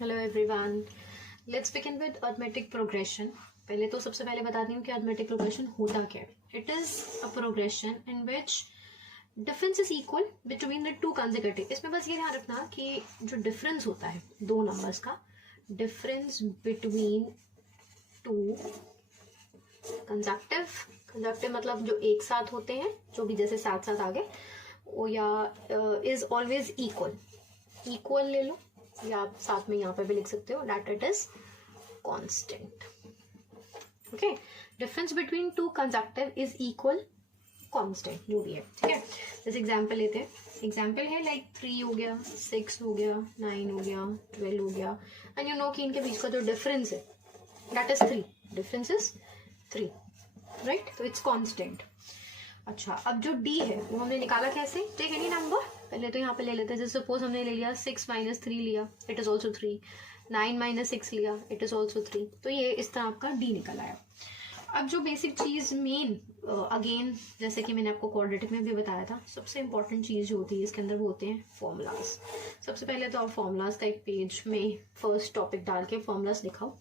Hello everyone, let's begin with arithmetic progression. पहले तो सबसे पहले बताती हूँ कि अरिथमेटिक प्रोग्रेशन होता क्या है। It is a progression in which difference is equal between the two consecutive. इसमें बस ये ध्यान रखना कि जो डिफरेंस होता है दो नंबर्स का, डिफरेंस बिटवीन टू कंसेक्यूटिव मतलब जो एक साथ होते हैं, जो भी जैसे साथ साथ आगे, वो या इज ऑलवेज इक्वल ले लो, या आप साथ में यहाँ पे भी लिख सकते हो that it is constant. Okay, difference between two consecutive is equal constant, जो भी है। ठीक है, जैसे एग्जांपल लेते हैं। एग्जांपल है लाइक 3 हो गया, 6 हो गया, 9 हो गया, 12 हो गया, एंड यू नो कि इनके बीच का जो डिफरेंस है that is 3। Difference is 3, right? तो इट्स कांस्टेंट। अच्छा, अब जो डी है वो हमने निकाला कैसे? टेक एनी नंबर, पहले तो यहाँ पे ले लेते हैं। जैसे सपोज हमने ले लिया 6 - 3 लिया, इट इज ऑल्सो 3। 9 - 6 लिया, इट इज ऑल्सो 3। तो ये इस तरह आपका डी निकल आया। अब जो बेसिक चीज मेन, अगेन जैसे कि मैंने आपको क्वाड्रेटिक में भी बताया था, सबसे इंपॉर्टेंट चीज जो होती है इसके अंदर वो होते हैं फॉर्मूलाज। सबसे पहले तो आप फॉर्मूलाज का एक पेज में फर्स्ट टॉपिक डाल के फॉर्मूलाज लिखाओ।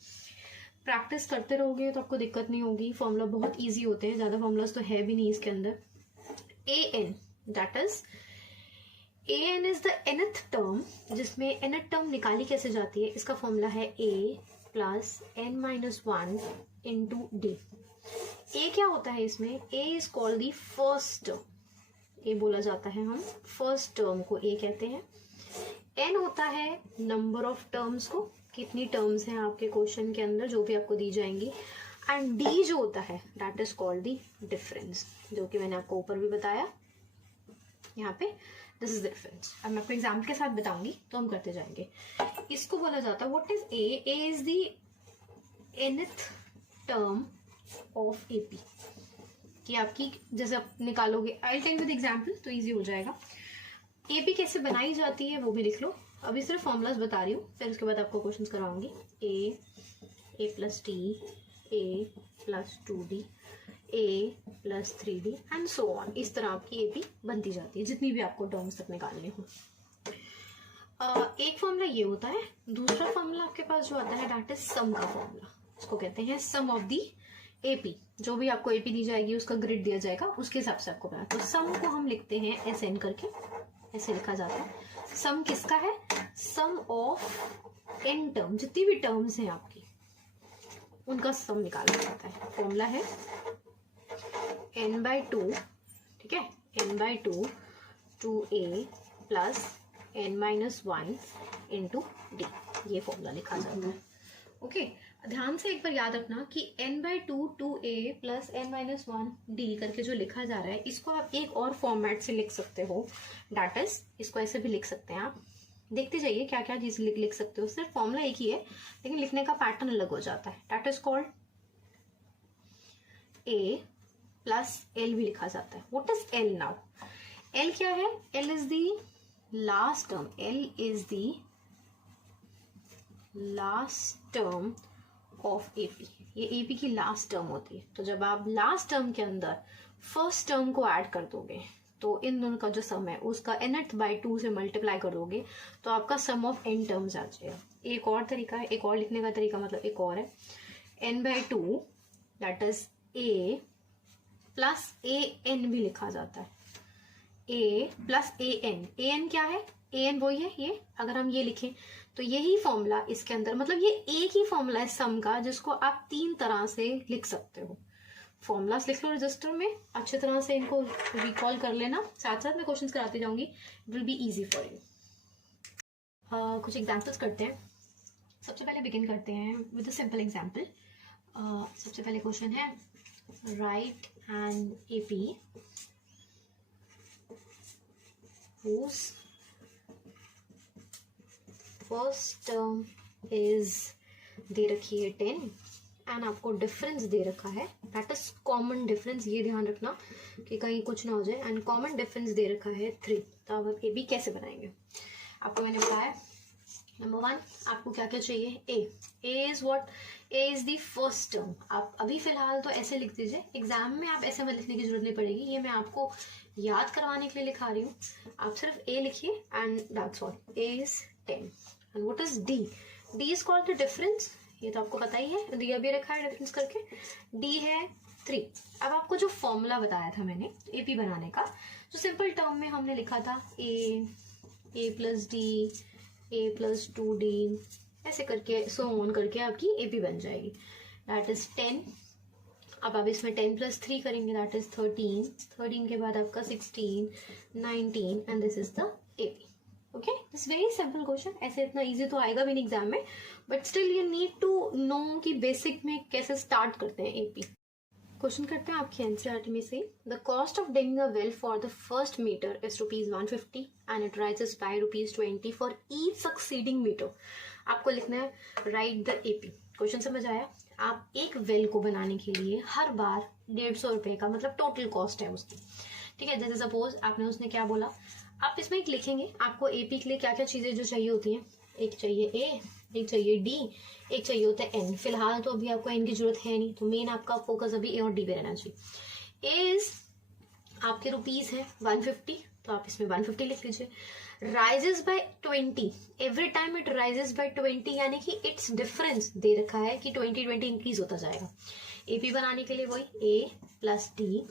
प्रैक्टिस करते रहोगे तो आपको दिक्कत नहीं होगी। फॉर्मूला बहुत ईजी होते हैं, ज्यादा फॉर्मूलाज तो है भी नहीं इसके अंदर। an, that is an is the nth term, जिसमें nth टर्म निकाली कैसे जाती है, इसका फॉर्मूला है a plus n-1 into D. a क्या होता है इसमें? a is called the first term. a बोला जाता है, हम फर्स्ट टर्म को a कहते हैं। n होता है नंबर ऑफ टर्म्स को, कितनी टर्म्स हैं आपके क्वेश्चन के अंदर जो भी आपको दी जाएंगी। एंड d जो होता है that is called the difference, जो कि मैंने आपको ऊपर भी बताया यहाँ पे। This is the difference. अब मैं आपको एग्जाम्पल के साथ बताऊंगी तो हम करते जाएंगे। इसको बोला जाता है what is a is the nth term of AP. कि आपकी जैसे आप निकालोगे, आई टेल विद एग्जाम्पल तो इजी हो जाएगा। एपी कैसे बनाई जाती है वो भी लिख लो। अभी सिर्फ फॉर्मूलाज बता रही हूँ, फिर उसके बाद आपको क्वेश्चंस करवाऊंगी। a plus d, a plus 2d, a plus 3d and so on. इस तरह आपकी एपी बनती जाती है, जितनी भी आपको टर्म्स तक निकालने हो। एक फॉर्मूला ये होता है। दूसरा फॉर्मूला आपके पास जो आता है दैट इज सम का फॉर्मूला। इसको कहते हैं सम ऑफ दी एपी। जो भी आपको एपी दी जाएगी उसका ग्रिड दिया जाएगा, उसके हिसाब से आपको बनाना। तो सम को हम लिखते हैं एस एन करके, ऐसे लिखा जाता है। सम किसका है? सम ऑफ एन टर्म, जितनी भी टर्म्स हैं आपकी उनका सम निकाला जाता है। फॉर्मूला है n/2, ठीक है, n/2 2a plus n-1 into D. ये फॉर्मूला लिखा जाता है। ओके, ध्यान से एक बार याद रखना कि n/2 2a plus n-1 D करके जो लिखा जा रहा है, इसको आप एक और फॉर्मेट से लिख सकते हो। दैट इज, इसको ऐसे भी लिख सकते हैं आप। देखते जाइए क्या क्या चीज लिख सकते हो। सिर्फ फॉर्मूला एक ही है लेकिन लिखने का पैटर्न अलग हो जाता है। That is called a plus l भी लिखा जाता है। What is l now? l क्या है? l is the last term. l is the last term of AP. ये एपी की लास्ट टर्म होती है। तो जब आप लास्ट टर्म के अंदर फर्स्ट टर्म को ऐड कर दोगे तो इन दोनों का जो सम है उसका nth/2 से मल्टीप्लाई कर दोगे तो आपका सम ऑफ n टर्म्स आ जाएगा। एक और तरीका है, एक और लिखने का तरीका, मतलब एक और है n/2 that is a plus an भी लिखा जाता है। a प्लस an क्या है? an वही है ये। अगर हम ये लिखें तो यही फॉर्मूला इसके अंदर, मतलब ये एक ही फॉर्मूला है सम का, जिसको आप 3 तरह से लिख सकते हो। फॉर्मूलास लिख लो रजिस्टर में, अच्छे तरह से इनको रिकॉल कर लेना। साथ साथ मैं क्वेश्चंस कराती जाऊंगी, it will be easy for you. कुछ एग्जांपल्स करते हैं। सबसे पहले बिगिन करते हैं विद अ सिंपल एग्जांपल। सबसे पहले क्वेश्चन है, right an AP whose first term is they रखी है 10 एंड आपको डिफरेंस दे रखा है दैट इज कॉमन डिफरेंस। ये ध्यान रखना कि कहीं कुछ ना हो जाए। एंड कॉमन डिफरेंस दे रखा है 3। तो अब आप ए बी कैसे बनाएंगे? आपको मैंने बताया नंबर 1 आपको क्या क्या चाहिए? A is what? A is the first term. आप अभी फिलहाल तो ऐसे लिख दीजिए, एग्जाम में आप ऐसे में लिखने की जरूरत नहीं पड़ेगी। ये मैं आपको याद करवाने के लिए लिखा रही हूँ। आप सिर्फ ए लिखिए and that's all. A is 10 and what is D? D is called the difference, ये तो आपको पता ही है, दिया भी रखा है डिफरेंस करके। डी है 3। अब आपको जो फॉर्मूला बताया था मैंने एपी बनाने का, जो सिंपल टर्म में हमने लिखा था ए प्लस डी, ए प्लस 2d, ऐसे करके सो ऑन करके आपकी एपी बन जाएगी। That is 10। अब आप इसमें 10 प्लस 3 करेंगे, दैट इज 13। 13 के बाद आपका 16, 19 and this is the AP. Okay, this very simple question. ऐसे इतना इजी तो आएगा भी नहीं एग्जाम में, but still you need to know कि बेसिक में कैसे स्टार्ट करते हैं एपी। क्वेश्चन करते हैं आपके एनसीईआरटी में से। The cost of digging a well for the first metre is ₹150 and it raises by ₹20 for each succeeding metre. आपको लिखना है राइट द एपी। क्वेश्चन समझ आया? आप एक वेल को बनाने के लिए हर बार ₹150 का मतलब टोटल कॉस्ट है उसकी, ठीक है। जैसे सपोज आपने उसने क्या बोला, आप इसमें एक लिखेंगे आपको एपी के लिए क्या क्या चीजें जो चाहिए होती हैं। एक चाहिए ए, एक चाहिए डी, एक चाहिए होता है एन। फिलहाल तो अभी आपको एन की जरूरत है नहीं, तो मेन आपका फोकस अभी ए और डी पे रहना चाहिए। ए इज आपके रुपीज है 150, तो आप इसमें 150 लिख लीजिए। Rises by 20, every time it raises by 20, यानी कि इट्स डिफरेंस दे रखा है कि 20 इंक्रीज होता जाएगा। एपी बनाने के लिए वही ए प्लस डी,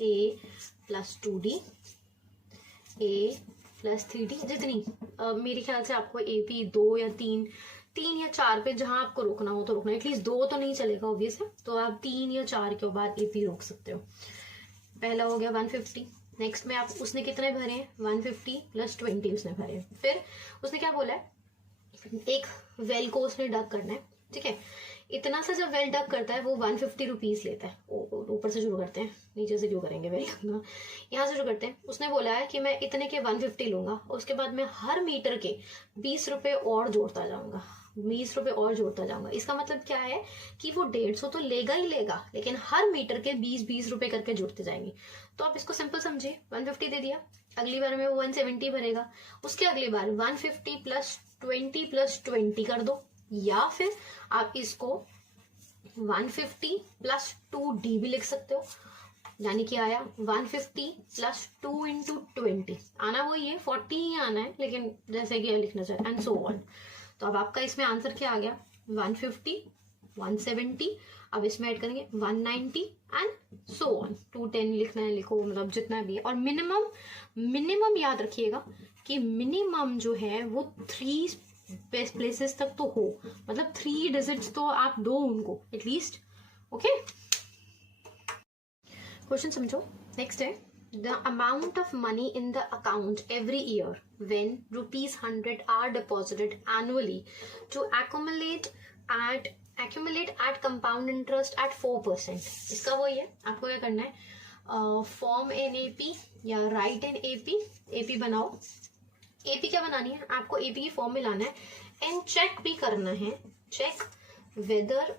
ए प्लस 2d, ए प्लस 3d, जितनी मेरे ख्याल से आपको एपी 2 या 3 या 4 पे जहां आपको रोकना हो तो रोकना, एटलीस्ट 2 तो नहीं चलेगा ऑब्वियस है, तो आप 3 या 4 के बाद एपी रोक सकते हो। पहला हो गया 150। नेक्स्ट में आप उसने कितने भरे हैं, 150 प्लस 20 उसने भरे हैं। फिर उसने क्या बोला है, एक वेल को उसने डग करना है, ठीक है। इतना सा जब वेल डग करता है वो 150 रुपीज लेता है। ऊपर से शुरू करते हैं, नीचे से क्यों करेंगे वेल डगना, यहाँ से शुरू करते हैं। उसने बोला है कि मैं इतने के 150 लूंगा, उसके बाद मैं हर मीटर के 20 रुपए और जोड़ता जाऊंगा, 20 रुपए और जोड़ता जाऊंगा। इसका मतलब क्या है कि वो 150 तो लेगा ही लेगा, लेकिन हर मीटर के 20-20 रुपए करके जुड़ते जाएंगे। तो आप इसको सिंपल समझिए, 150 दे दिया, अगली बार में वो 170 भरेगा, उसके अगली बार 150 प्लस 20 कर दो, या फिर आप इसको 150 प्लस 2d भी लिख सकते हो। यानी कि आया 150 प्लस 2 इंटू 20, आना वही है 40 ही आना है, लेकिन जैसे कि लिखना चाहिए एंड सो ऑन। तो अब आपका इसमें आंसर क्या आ गया, 150, 170, अब इसमें ऐड करेंगे 190 एंड सो ऑन। 210 लिखना है लिखो, मतलब जितना भी है। और मिनिमम याद रखिएगा कि मिनिमम जो है वो 3 प्लेसेस तक तो हो, मतलब 3 डिजिट्स तो आप दो उनको एटलीस्ट। ओके, क्वेश्चन समझो। नेक्स्ट है, the amount of money in the account every year when ₹100 are deposited annually to accumulate at compound interest at 4%। इसका वही है, आपको क्या करना है, फॉर्म एन एपी या राइट एन एपी बनाओ। एपी क्या बनानी है, आपको एपी की फॉर्म में लाना है एंड चेक भी करना है, चेक वेदर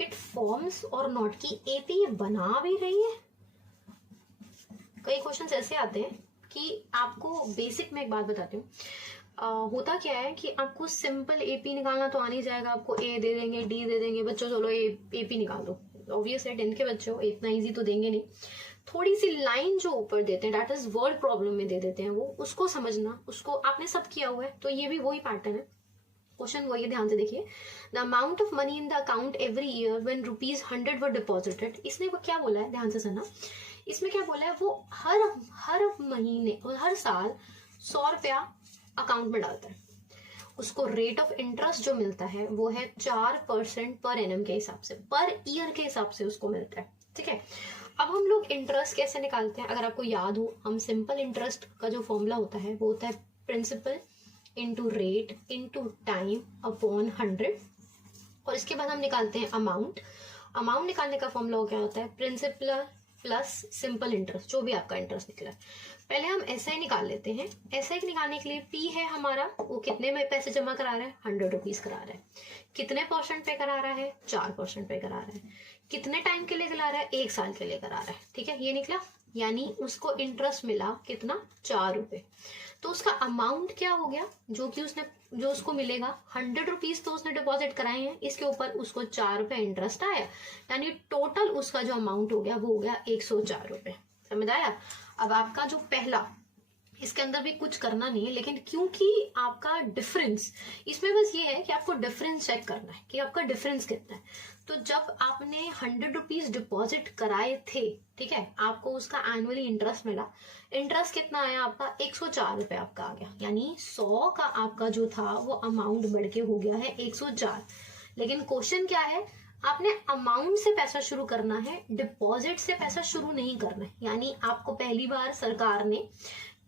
इट फॉर्म्स और नॉट, की एपी बना भी रही है। कई क्वेश्चंस ऐसे आते हैं कि आपको बेसिक में एक बात बताती हूँ, होता क्या है कि आपको सिंपल एपी निकालना तो आ नहीं जाएगा, आपको ए दे देंगे, डी दे देंगे, बच्चों चलो एपी निकाल दो। ऑब्वियस है 10th के बच्चे हो, इतना इजी तो देंगे नहीं। थोड़ी सी लाइन जो ऊपर देते हैं, दैट इज वर्ड प्रॉब्लम में दे देते हैं, वो उसको समझना, उसको आपने सब किया हुआ है, तो ये भी वही पैटर्न है। क्वेश्चन वही, ध्यान से देखिए। The amount of money in the account every year when ₹100 were deposited. इसने वो क्या बोला है, ध्यान से सुनना। इसमें क्या बोला है, वो हर महीने और हर साल 100 रुपया अकाउंट में डालता है। उसको रेट ऑफ इंटरेस्ट जो मिलता है वो है 4% पर एनम के हिसाब से, पर ईयर के हिसाब से उसको मिलता है, ठीक है। अब हम लोग इंटरेस्ट कैसे निकालते हैं, अगर आपको याद हो, हम सिंपल इंटरेस्ट का जो फॉर्मूला होता है वो होता है principal into rate into time upon 100, और इसके बाद हम निकालते हैं अमाउंट। अमाउंट निकालने का फॉर्मूला क्या होता है, प्रिंसिपल प्लस सिंपल इंटरेस्ट, जो भी आपका इंटरेस्ट निकला है। पहले हम एसआई निकाल लेते हैं। एसआई निकालने के लिए पी है हमारा, वो कितने में पैसे जमा करा रहा है, 100 रुपीज करा रहा है। कितने % पे करा रहा है, 4% पे करा रहा है। कितने टाइम के लिए करा रहा है, 1 साल के लिए करा रहा है, ठीक है। ये निकला, यानी उसको इंटरेस्ट मिला कितना, 4 रुपए। तो उसका अमाउंट क्या हो गया, जो उसको मिलेगा, 100 रुपीज तो उसने डिपॉजिट कराए हैं, इसके ऊपर उसको 4 रुपए इंटरेस्ट आया, यानी टोटल उसका जो अमाउंट हो गया वो हो गया 104 रुपए। समझ आया। अब आपका जो पहला इसके अंदर भी कुछ करना नहीं है, लेकिन क्योंकि आपका डिफरेंस, इसमें बस ये है कि आपको डिफरेंस चेक करना है कि आपका डिफरेंस कितना है। तो जब आपने 100 रुपीज डिपॉजिट कराए थे, ठीक है, आपको उसका एनुअली इंटरेस्ट मिला। इंटरेस्ट कितना आया आपका? 104 रुपए आपका आ गया, यानी 100 का आपका जो था वो अमाउंट बढ़ के हो गया है 104। लेकिन क्वेश्चन क्या है, आपने अमाउंट से पैसा शुरू करना है, डिपॉजिट से पैसा शुरू नहीं करना है। यानी आपको पहली बार सरकार ने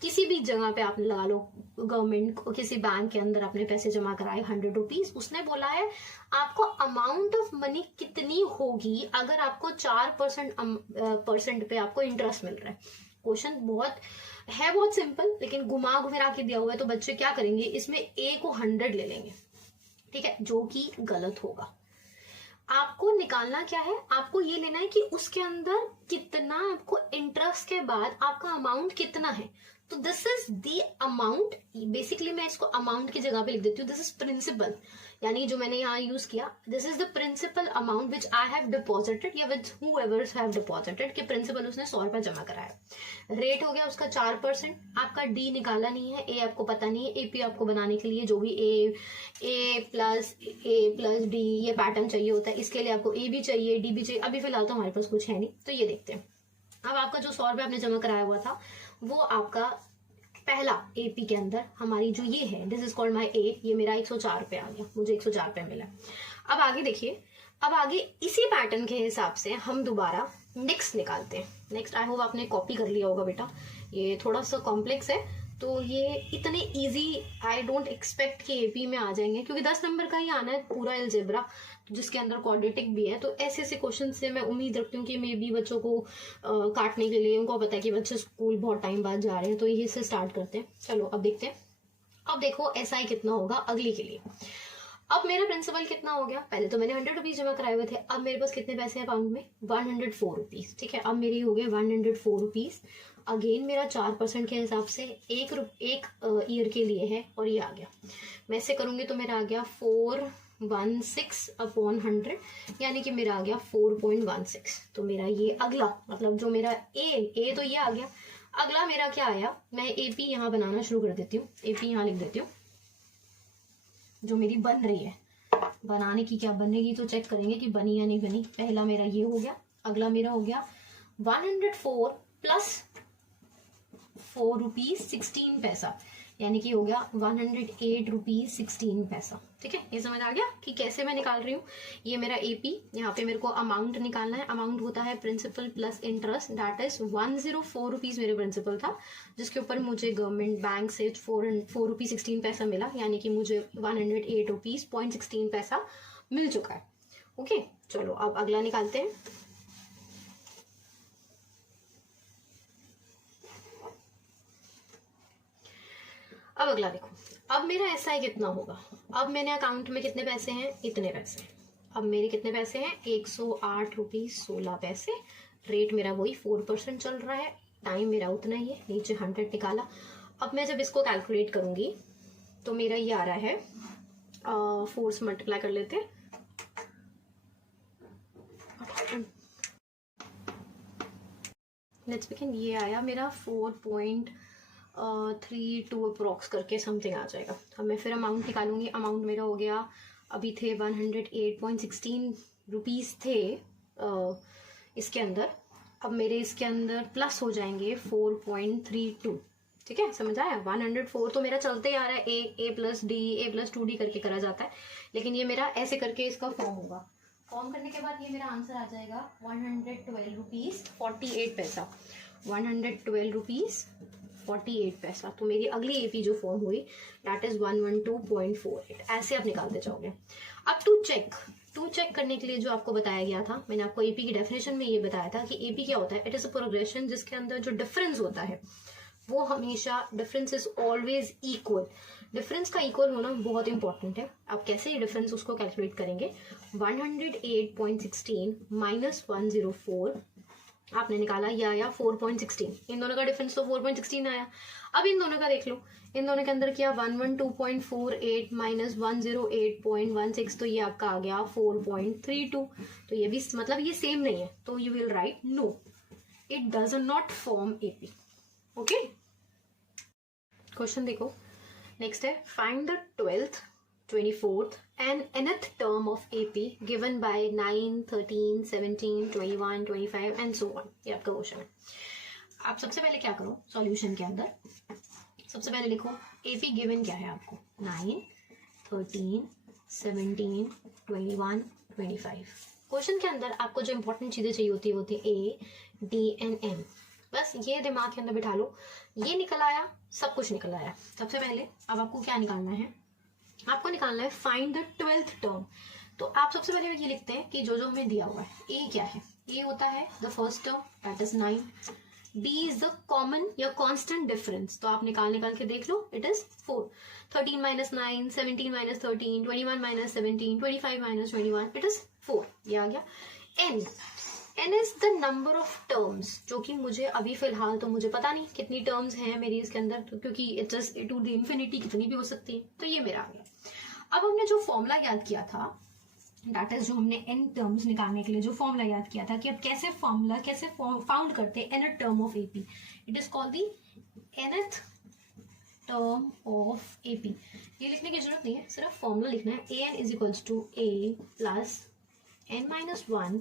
किसी भी जगह पे आपने लगा लो, गवर्नमेंट को किसी बैंक के अंदर अपने पैसे जमा कराए 100 रुपीज, उसने बोला है आपको अमाउंट ऑफ मनी कितनी होगी अगर आपको 4% पे आपको इंटरेस्ट मिल रहा है। क्वेश्चन बहुत सिंपल, लेकिन घुमा घुमेरा के दिया हुआ है, तो बच्चे क्या करेंगे, इसमें ए को 100 ले लेंगे, ठीक है, जो कि गलत होगा। आपको निकालना क्या है, आपको ये लेना है कि उसके अंदर कितना आपको इंटरेस्ट के बाद आपका अमाउंट कितना है। तो this is the amount, basically मैं इसको अमाउंट की जगह पे लिख देती हूँ, दिस इज प्रिंसिपल, यानी जो मैंने यहाँ यूज किया, this is the principal amount which I have deposited या विच हूएवर हैव डिपॉजिटेड, कि प्रिंसिपल उसने 100 रुपया जमा कराया। रेट हो गया उसका 4%, आपका डी निकाला नहीं है, ए आपको पता नहीं है, एपी आपको बनाने के लिए जो भी ए प्लस डी ये पैटर्न चाहिए होता है, इसके लिए आपको ए भी चाहिए, डी भी चाहिए। अभी फिलहाल तो हमारे पास कुछ है नहीं, तो ये देखते हैं। अब आपका जो 100 रुपया आपने जमा कराया हुआ था, वो आपका पहला एपी के अंदर हमारी जो ये है, दिस इज कॉल्ड माई ए, ये मेरा 104 रुपये आ गया, मुझे 104 रुपये मिला। अब आगे देखिए, अब आगे इसी पैटर्न के हिसाब से हम दोबारा नेक्स्ट निकालते हैं। नेक्स्ट आई होप आपने कॉपी कर लिया होगा बेटा, ये थोड़ा सा कॉम्प्लेक्स है, तो ये इतने इजी आई डोंट एक्सपेक्ट कि एपी में आ जाएंगे, क्योंकि 10 नंबर का ही आना है पूरा एलजेब्रा, जिसके अंदर क्वाड्रेटिक भी है। तो ऐसे ऐसे क्वेश्चन से मैं उम्मीद रखती हूँ कि मे बी बच्चों को काटने के लिए, उनको पता है कि बच्चे स्कूल बहुत टाइम बाद जा रहे हैं, तो ये से स्टार्ट करते हैं। चलो अब देखते हैं। अब देखो एसआई कितना होगा अगली के लिए। अब मेरा प्रिंसिपल कितना हो गया, पहले तो मैंने 100 रुपीज जमा कराए हुए थे, अब मेरे पास कितने पैसे हैं अकाउंट में, 104 रुपीज, ठीक है। अब मेरी हो गए 104 रुपीज, अगेन मेरा 4% के हिसाब से एक ईयर के लिए है, और ये आ गया। मैं ऐसे करूंगी तो मेरा आ गया 416/100, यानी कि मेरा आ गया 4.16। तो मेरा ये अगला, मतलब जो मेरा ए तो ये आ गया, अगला मेरा क्या आया, मैं एपी यहाँ बनाना शुरू कर देती हूँ, एपी यहाँ लिख देती हूँ, जो मेरी बन रही है। बनाने की क्या बनेगी तो चेक करेंगे कि बनी या नहीं बनी। पहला मेरा ये हो गया, अगला मेरा हो गया 104 प्लस 4 रुपीज 16 पैसा, यानी कि हो गया 108 रुपीज 16 पैसा, ठीक है। ये समझ आ गया कि कैसे मैं निकाल रही हूँ। ये मेरा एपी, यहाँ पे मेरे को अमाउंट निकालना है। अमाउंट होता है principal plus interest, that is 104 rupees मेरे प्रिंसिपल था, जिसके ऊपर मुझे गवर्नमेंट बैंक से 4 रुपीज 16 पैसा मिला, यानी कि मुझे 108 रुपीज 16 पैसा मिल चुका है। ओके, चलो अब अगला निकालते हैं। अब अगला देखो, अब मेरा एसआई कितना होगा। अब मैंने अकाउंट में कितने पैसे हैं, इतने पैसे। अब मेरे कितने पैसे हैं, 108 रुपीज 16 पैसे। रेट मेरा वही 4% चल रहा है, टाइम मेरा उतना ही है, नीचे 100 निकाला। अब मैं जब इसको कैलकुलेट करूंगी तो मेरा ये आ रहा है, 4 से मल्टीप्लाई कर लेते हैं, लेट्स बिगिन। ये आया मेरा 4.32 अप्रॉक्स करके समथिंग आ जाएगा। अब मैं फिर अमाउंट निकालूंगी। अमाउंट मेरा हो गया, अभी थे 108.16 रुपीज थे इसके अंदर। अब मेरे इसके अंदर प्लस हो जाएंगे 4.32, ठीक है, समझ आया। 104 तो मेरा चलते ही आ रहा है, ए प्लस डी, ए प्लस 2D करके करा जाता है, लेकिन ये मेरा ऐसे करके इसका फॉर्म होगा। फॉर्म करने के बाद ये मेरा आंसर आ जाएगा 112 रुपीज 48 पैसा, 112 रुपीज 48 पैसा। तो मेरी अगली एपी जो फॉर्म हुई दैट इज 112.48। ऐसे आप निकालते जाओगे। अब टू चेक करने के लिए जो आपको बताया गया था, मैंने आपको एपी की डेफिनेशन में ये बताया था कि एपी क्या होता है, इट इज अ प्रोग्रेशन जिसके अंदर जो डिफरेंस होता है वो हमेशा, difference is always equal. Difference का इक्वल होना बहुत इंपॉर्टेंट है। आप कैसे ये डिफरेंस उसको कैलकुलेट करेंगे, 108.16 माइनस 104 आपने निकाला, ये आया 4.16। इन दोनों का डिफरेंस तो 4.16 आया। अब इन दोनों का देख लो, इन दोनों के अंदर किया 112.48 माइनस 108.16, तो ये आपका आ गया 4.32। तो ये भी मतलब ये सेम नहीं है, तो you will write no, it does not form AP. Okay. Question देखो, नेक्स्ट है find the 12th 24th and nth term of AP given by 9 13 17 21 25 and so on. ये आपका क्वेश्चन है। आप सबसे पहले क्या करो, सॉल्यूशन के अंदर सबसे पहले लिखो एपी गिवन क्या है आपको, 9 13 17 21 25। क्वेश्चन के अंदर आपको जो इंपॉर्टेंट चीजें चाहिए होती है वो होती है ए डी एंड एम। बस ये दिमाग के अंदर बिठा लो, ये निकल आया, सब कुछ निकल आया। सबसे पहले अब आपको क्या निकालना है, आपको निकालना है फाइंड द 12th टर्म। तो आप सबसे पहले ये लिखते हैं कि जो जो हमें दिया हुआ है, ए क्या है, ए होता है the first term that is 9, d is the common या कांस्टेंट डिफरेंस, तो आप निकाल के देख लो, it is 4, 13 minus 9, 17 minus 13, 21 minus 17, 25 minus 21, it is 4, ये आ गया। N, n is the number of terms, जो कि मुझे अभी फिलहाल तो मुझे पता नहीं कितनी टर्म्स हैं मेरी इसके अंदर, तो क्योंकि it is to the infinity, कितनी भी हो सकती है, तो ये मेरा आ गया। अब हमने जो फॉर्मूला याद किया था, दैट इज जो हमने एन टर्म्स निकालने के लिए जो फॉर्मूला याद किया था कि अब कैसे फॉर्मूला कैसे फाउंड करते हैं nth term of AP, it is called the nth term of AP. ये लिखने की जरूरत नहीं है, सिर्फ फॉर्मूला लिखना है, a n is equals to a plus n minus 1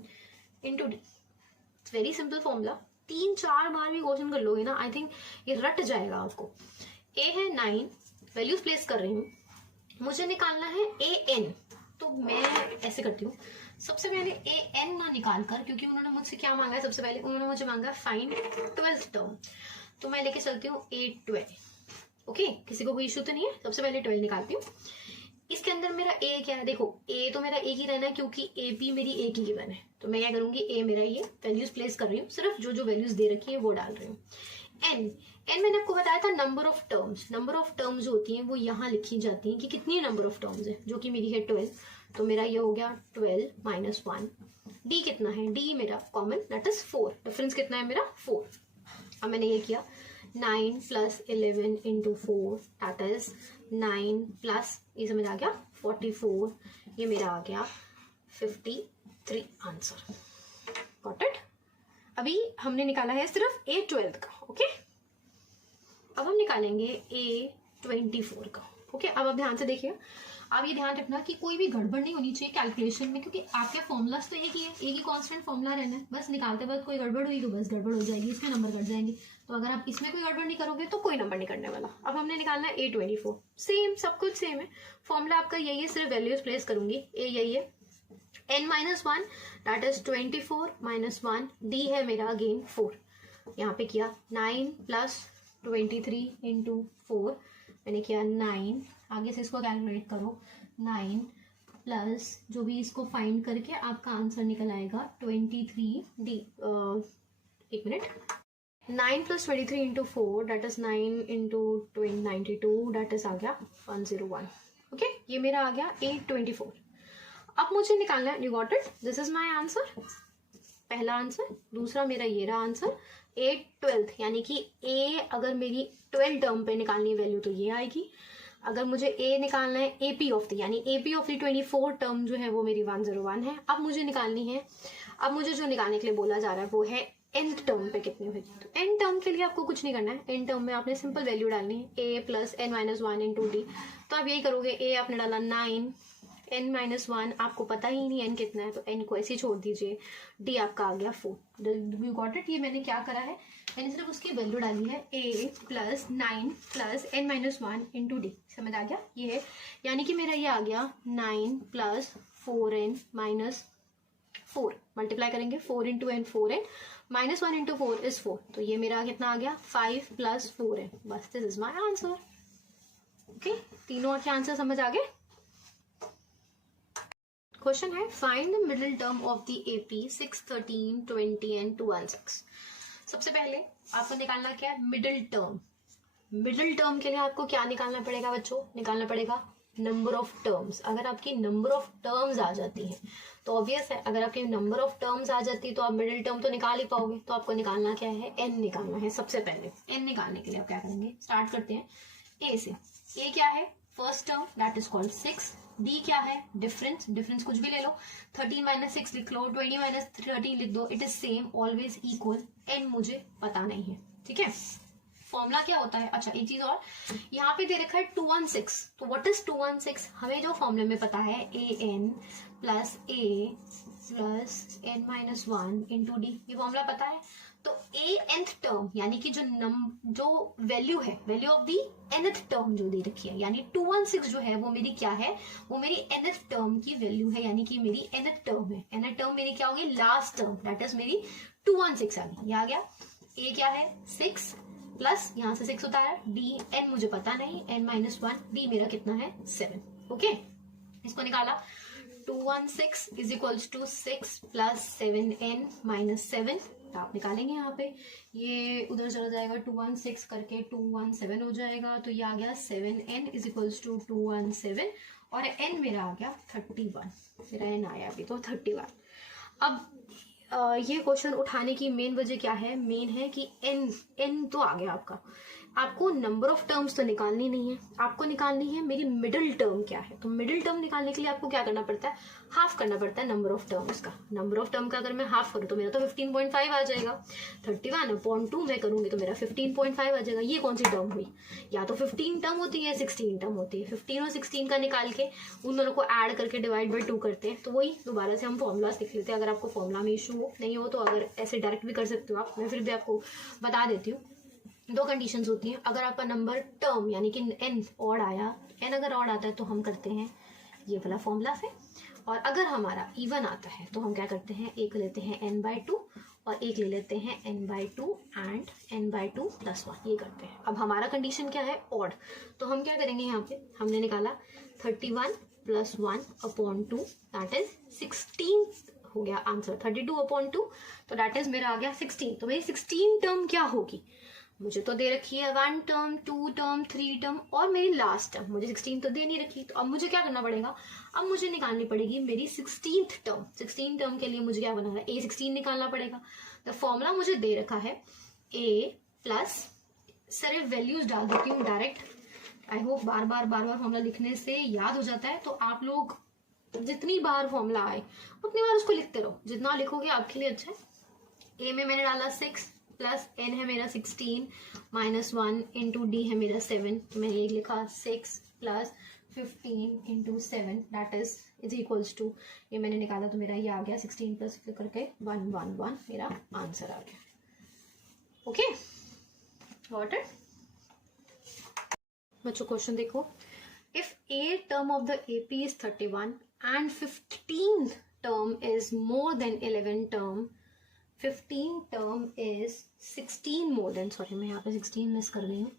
into d. It's very simple formula, 3-4 बार भी क्वेश्चन कर लोगे ना, आई थिंक ये रट जाएगा आपको। ए है 9, वैल्यूज प्लेस कर रही हूँ, मुझे निकालना है ए एन, तो मैं ऐसे करती हूँ, सबसे पहले ए एन ना निकाल कर, क्योंकि उन्होंने मुझसे क्या मांगा है, सबसे पहले उन्होंने मुझे मांगा फाइंड 12th टर्म, तो मैं लेके चलती हूँ ए 12। ओके, किसी को कोई इशू तो नहीं है, सबसे पहले 12 निकालती हूँ। इसके अंदर मेरा ए क्या है, देखो ए तो मेरा एक ही रहना है क्योंकि ए पी मेरी एक ही गिवन है, तो मैं क्या करूंगी, ए मेरा ये वैल्यूज प्लेस कर रही हूँ, सिर्फ जो जो वैल्यूज दे रखी है वो डाल रही हूँ। एन, एन मैंने आपको बताया था number of terms, number of terms जो होती हैं वो यहाँ लिखी जाती हैं कि कितनी नंबर ऑफ टर्म्स है, जो कि मेरी है 12, तो मेरा ये हो गया 12 माइनस 1। डी कितना है, डी मेरा कॉमन दैट इज 4, डिफरेंस कितना है मेरा 4। अब मैंने ये किया 9 plus 11 into 4 that is 9 plus, ये समझ आ गया 44, ये मेरा आ गया 53 आंसर। Got it. अभी हमने निकाला है सिर्फ ए 12 का। ओके, अब हम निकालेंगे ए 24 का। ओके, अब आप ध्यान से देखिए, आप ये ध्यान रखना कि कोई भी गड़बड़ नहीं होनी चाहिए कैलकुलेशन में, क्योंकि आपके फॉर्मूलाज तो एक ही है, एक ही कांस्टेंट फॉर्मूला रहना है, बस निकालते वक्त कोई गड़बड़ हुई तो बस गड़बड़ हो जाएगी, इसमें नंबर कट जाएंगे। तो अगर आप इसमें कोई गड़बड़ नहीं करोगे तो कोई नंबर नहीं कटने वाला। अब हमने निकालना है ए 24, सेम सब कुछ सेम है, फॉर्मूला आपका यही है, सिर्फ वैल्यूज प्लेस करूंगी। ए यही है n minus 1 that is 24 minus 1, D है मेरा अगेन 4, यहाँ पे किया 9 प्लस 23 इंटू 4, मैंने किया 9, आगे से इसको कैलकुलेट करो, 9 प्लस जो भी इसको फाइंड करके आपका आंसर निकल आएगा 23 डी, एक minute, 9 plus 23 into 4 that is 9 into 92 that is आ गया 101। ओके, ये मेरा आ गया 824। अब मुझे निकालना है, you got it, this is my answer, पहला आंसर। दूसरा मेरा ये रहा आंसर 8/12, यानी कि ए अगर मेरी 12 टर्म पे निकालनी है वैल्यू तो ये आएगी। अगर मुझे ए निकालना है एपी ऑफ द, यानी एपी ऑफ द 24 टर्म जो है वो मेरी 101 है। अब मुझे निकालनी है, अब मुझे जो निकालने के लिए बोला जा रहा है वो है nth टर्म पे कितनी होगी। तो n टर्म के लिए आपको कुछ नहीं करना है, n टर्म में आपने सिंपल वैल्यू डालनी है, a plus n minus 1 into D. तो आप यही करोगे, a आपने डाला 9, n माइनस 1 आपको पता ही नहीं n कितना है, तो n को ऐसे ही छोड़ दीजिए, d आपका आ गया 4। You got it. ये मैंने क्या करा है, मैंने सिर्फ उसकी वैल्यू डाली है, a plus 9 plus n minus 1 into D, समझ आ गया। ये है, यानी कि मेरा ये आ गया 9 प्लस 4n माइनस 4, मल्टीप्लाई करेंगे 4 into n 4n minus 1 into 4 is 4, तो ये मेरा कितना आ गया 5 प्लस 4n। बस this is my answer. Okay, तीनों के आंसर समझ आ गए। क्वेश्चन है find the middle term of the AP 6, 13, 20 and 216। सबसे पहले आपको निकालना क्या है, मिडिल टर्म। मिडिल टर्म के लिए आपको क्या निकालना पड़ेगा बच्चों, निकालना पड़ेगा नंबर ऑफ टर्म्स। अगर आपकी नंबर ऑफ टर्म्स आ जाती है तो ऑब्वियस है, अगर आपकी नंबर ऑफ टर्म्स आ जाती है तो आप मिडिल टर्म तो निकाल ही पाओगे। तो आपको निकालना क्या है, एन निकालना है। सबसे पहले एन निकालने के लिए आप क्या करेंगे, स्टार्ट करते हैं ए से। ए क्या है, first term that is called 6। D क्या है, डिफरेंस, डिफरेंस कुछ भी ले लो, 13 माइनस 6 लिख लो, 20 माइनस 13 लिख दो, it is same, always equal. N मुझे पता नहीं है, ठीक है। फॉर्मूला क्या होता है, अच्छा एक चीज और, यहाँ पे दे रखा है 216, तो व्हाट इज 216, हमें जो फॉर्मूले में पता है an plus a plus n minus 1 into D, ये फॉर्मूला पता है। तो a nth टर्म यानी कि जो वैल्यू है, value of the nth term जो दे रखी है, यानी 216 जो है वो मेरी क्या है, वो मेरी nth टर्म की वैल्यू है, यानी कि मेरी nth टर्म है। nth टर्म मेरी क्या होगी, लास्ट टर्म, दैट इज मेरी 216 आ गई। ये आ गया, a क्या है 6 प्लस यहाँ से 6 उतारा, d n मुझे पता नहीं, n माइनस 1, d मेरा कितना है 7। ओके, इसको निकाला, 216 is equals to 6 plus 7n minus 7, आप निकालेंगे यहाँ पे, ये उधर चला जाएगा, 216 करके 217 हो जाएगा, तो ये आ गया 7n इज इक्वल्स टू 217 और n मेरा आ गया 31, मेरा n आया अभी तो 31। अब ये क्वेश्चन उठाने की मेन वजह क्या है, मेन है कि n तो आ गया आपका, आपको नंबर ऑफ टर्म्स तो निकालनी नहीं है, आपको निकालनी है मेरी मिडिल टर्म क्या है। तो मिडिल टर्म निकालने के लिए आपको क्या करना पड़ता है, हाफ करना पड़ता है नंबर ऑफ टर्म्स का। नंबर ऑफ टर्म का अगर मैं हाफ करूँ तो मेरा तो 15.5 आ जाएगा, 31/2 मैं करूंगी तो मेरा 15.5 आ जाएगा। ये कौन सी टर्म हुई, या तो 15 टर्म होती है 16 टर्म होती है, 15 और 16 का निकाल के उन दोनों को ऐड करके डिवाइड बाई 2 करते हैं। तो वही दोबारा से हम फॉर्मूला सीख लेते हैं, अगर आपको फॉर्मूला में इशू हो, नहीं हो तो अगर ऐसे डायरेक्ट भी कर सकते हो आप, मैं फिर भी आपको बता देती हूँ। दो कंडीशंस होती हैं, अगर आपका नंबर टर्म यानी कि n ऑड आया, n अगर ऑड आता है तो हम करते हैं ये वाला फॉर्मूला से, और अगर हमारा इवन आता है तो हम क्या करते हैं, एक लेते हैं n/2 और एक ले लेते हैं n/2 एंड n/2 प्लस 1, ये करते हैं। अब हमारा कंडीशन क्या है, ऑड, तो हम क्या करेंगे, यहाँ पे हमने निकाला 31 प्लस 1/2 दैट इज 16 हो गया आंसर, 32/2, तो दैट इज मेरा आ गया 16। तो मेरी 16 टर्म क्या होगी, मुझे तो दे रखी है 1 टर्म 2 टर्म 3 टर्म और मेरी लास्ट टर्म, मुझे 16 तो दे नहीं रखी। तो अब मुझे क्या करना पड़ेगा, अब मुझे निकालनी पड़ेगी मेरी 16th टर्म। 16 टर्म के लिए मुझे क्या बनाना है, a16 निकालना पड़ेगा। तो फॉर्मूला मुझे दे रखा है a प्लस, सारे वैल्यूज डाल देती हूँ direct, I hope bar bar formula लिखने से याद हो जाता है। तो आप लोग जितनी बार फॉर्मूला आए उतनी बार उसको लिखते रहो, जितना लिखोगे आपके लिए अच्छा है। a में मैंने डाला 6 प्लस n है मेरा 16 माइनस 1 इंटू डी है मेरा 7, तो मैंने एक लिखा 6 plus 15 into 7 that is equals to, ये मैंने निकाला तो मेरा ये आ गया 16 प्लस करके 111, मेरा आंसर आ गया। ओके गॉट इट बच्चों, क्वेश्चन देखो, if a term of the AP is 31 and 15th term is more than 11 term, 15 term is 16 more than, sorry मैं यहाँ पे 16 मिस कर गई हूँ।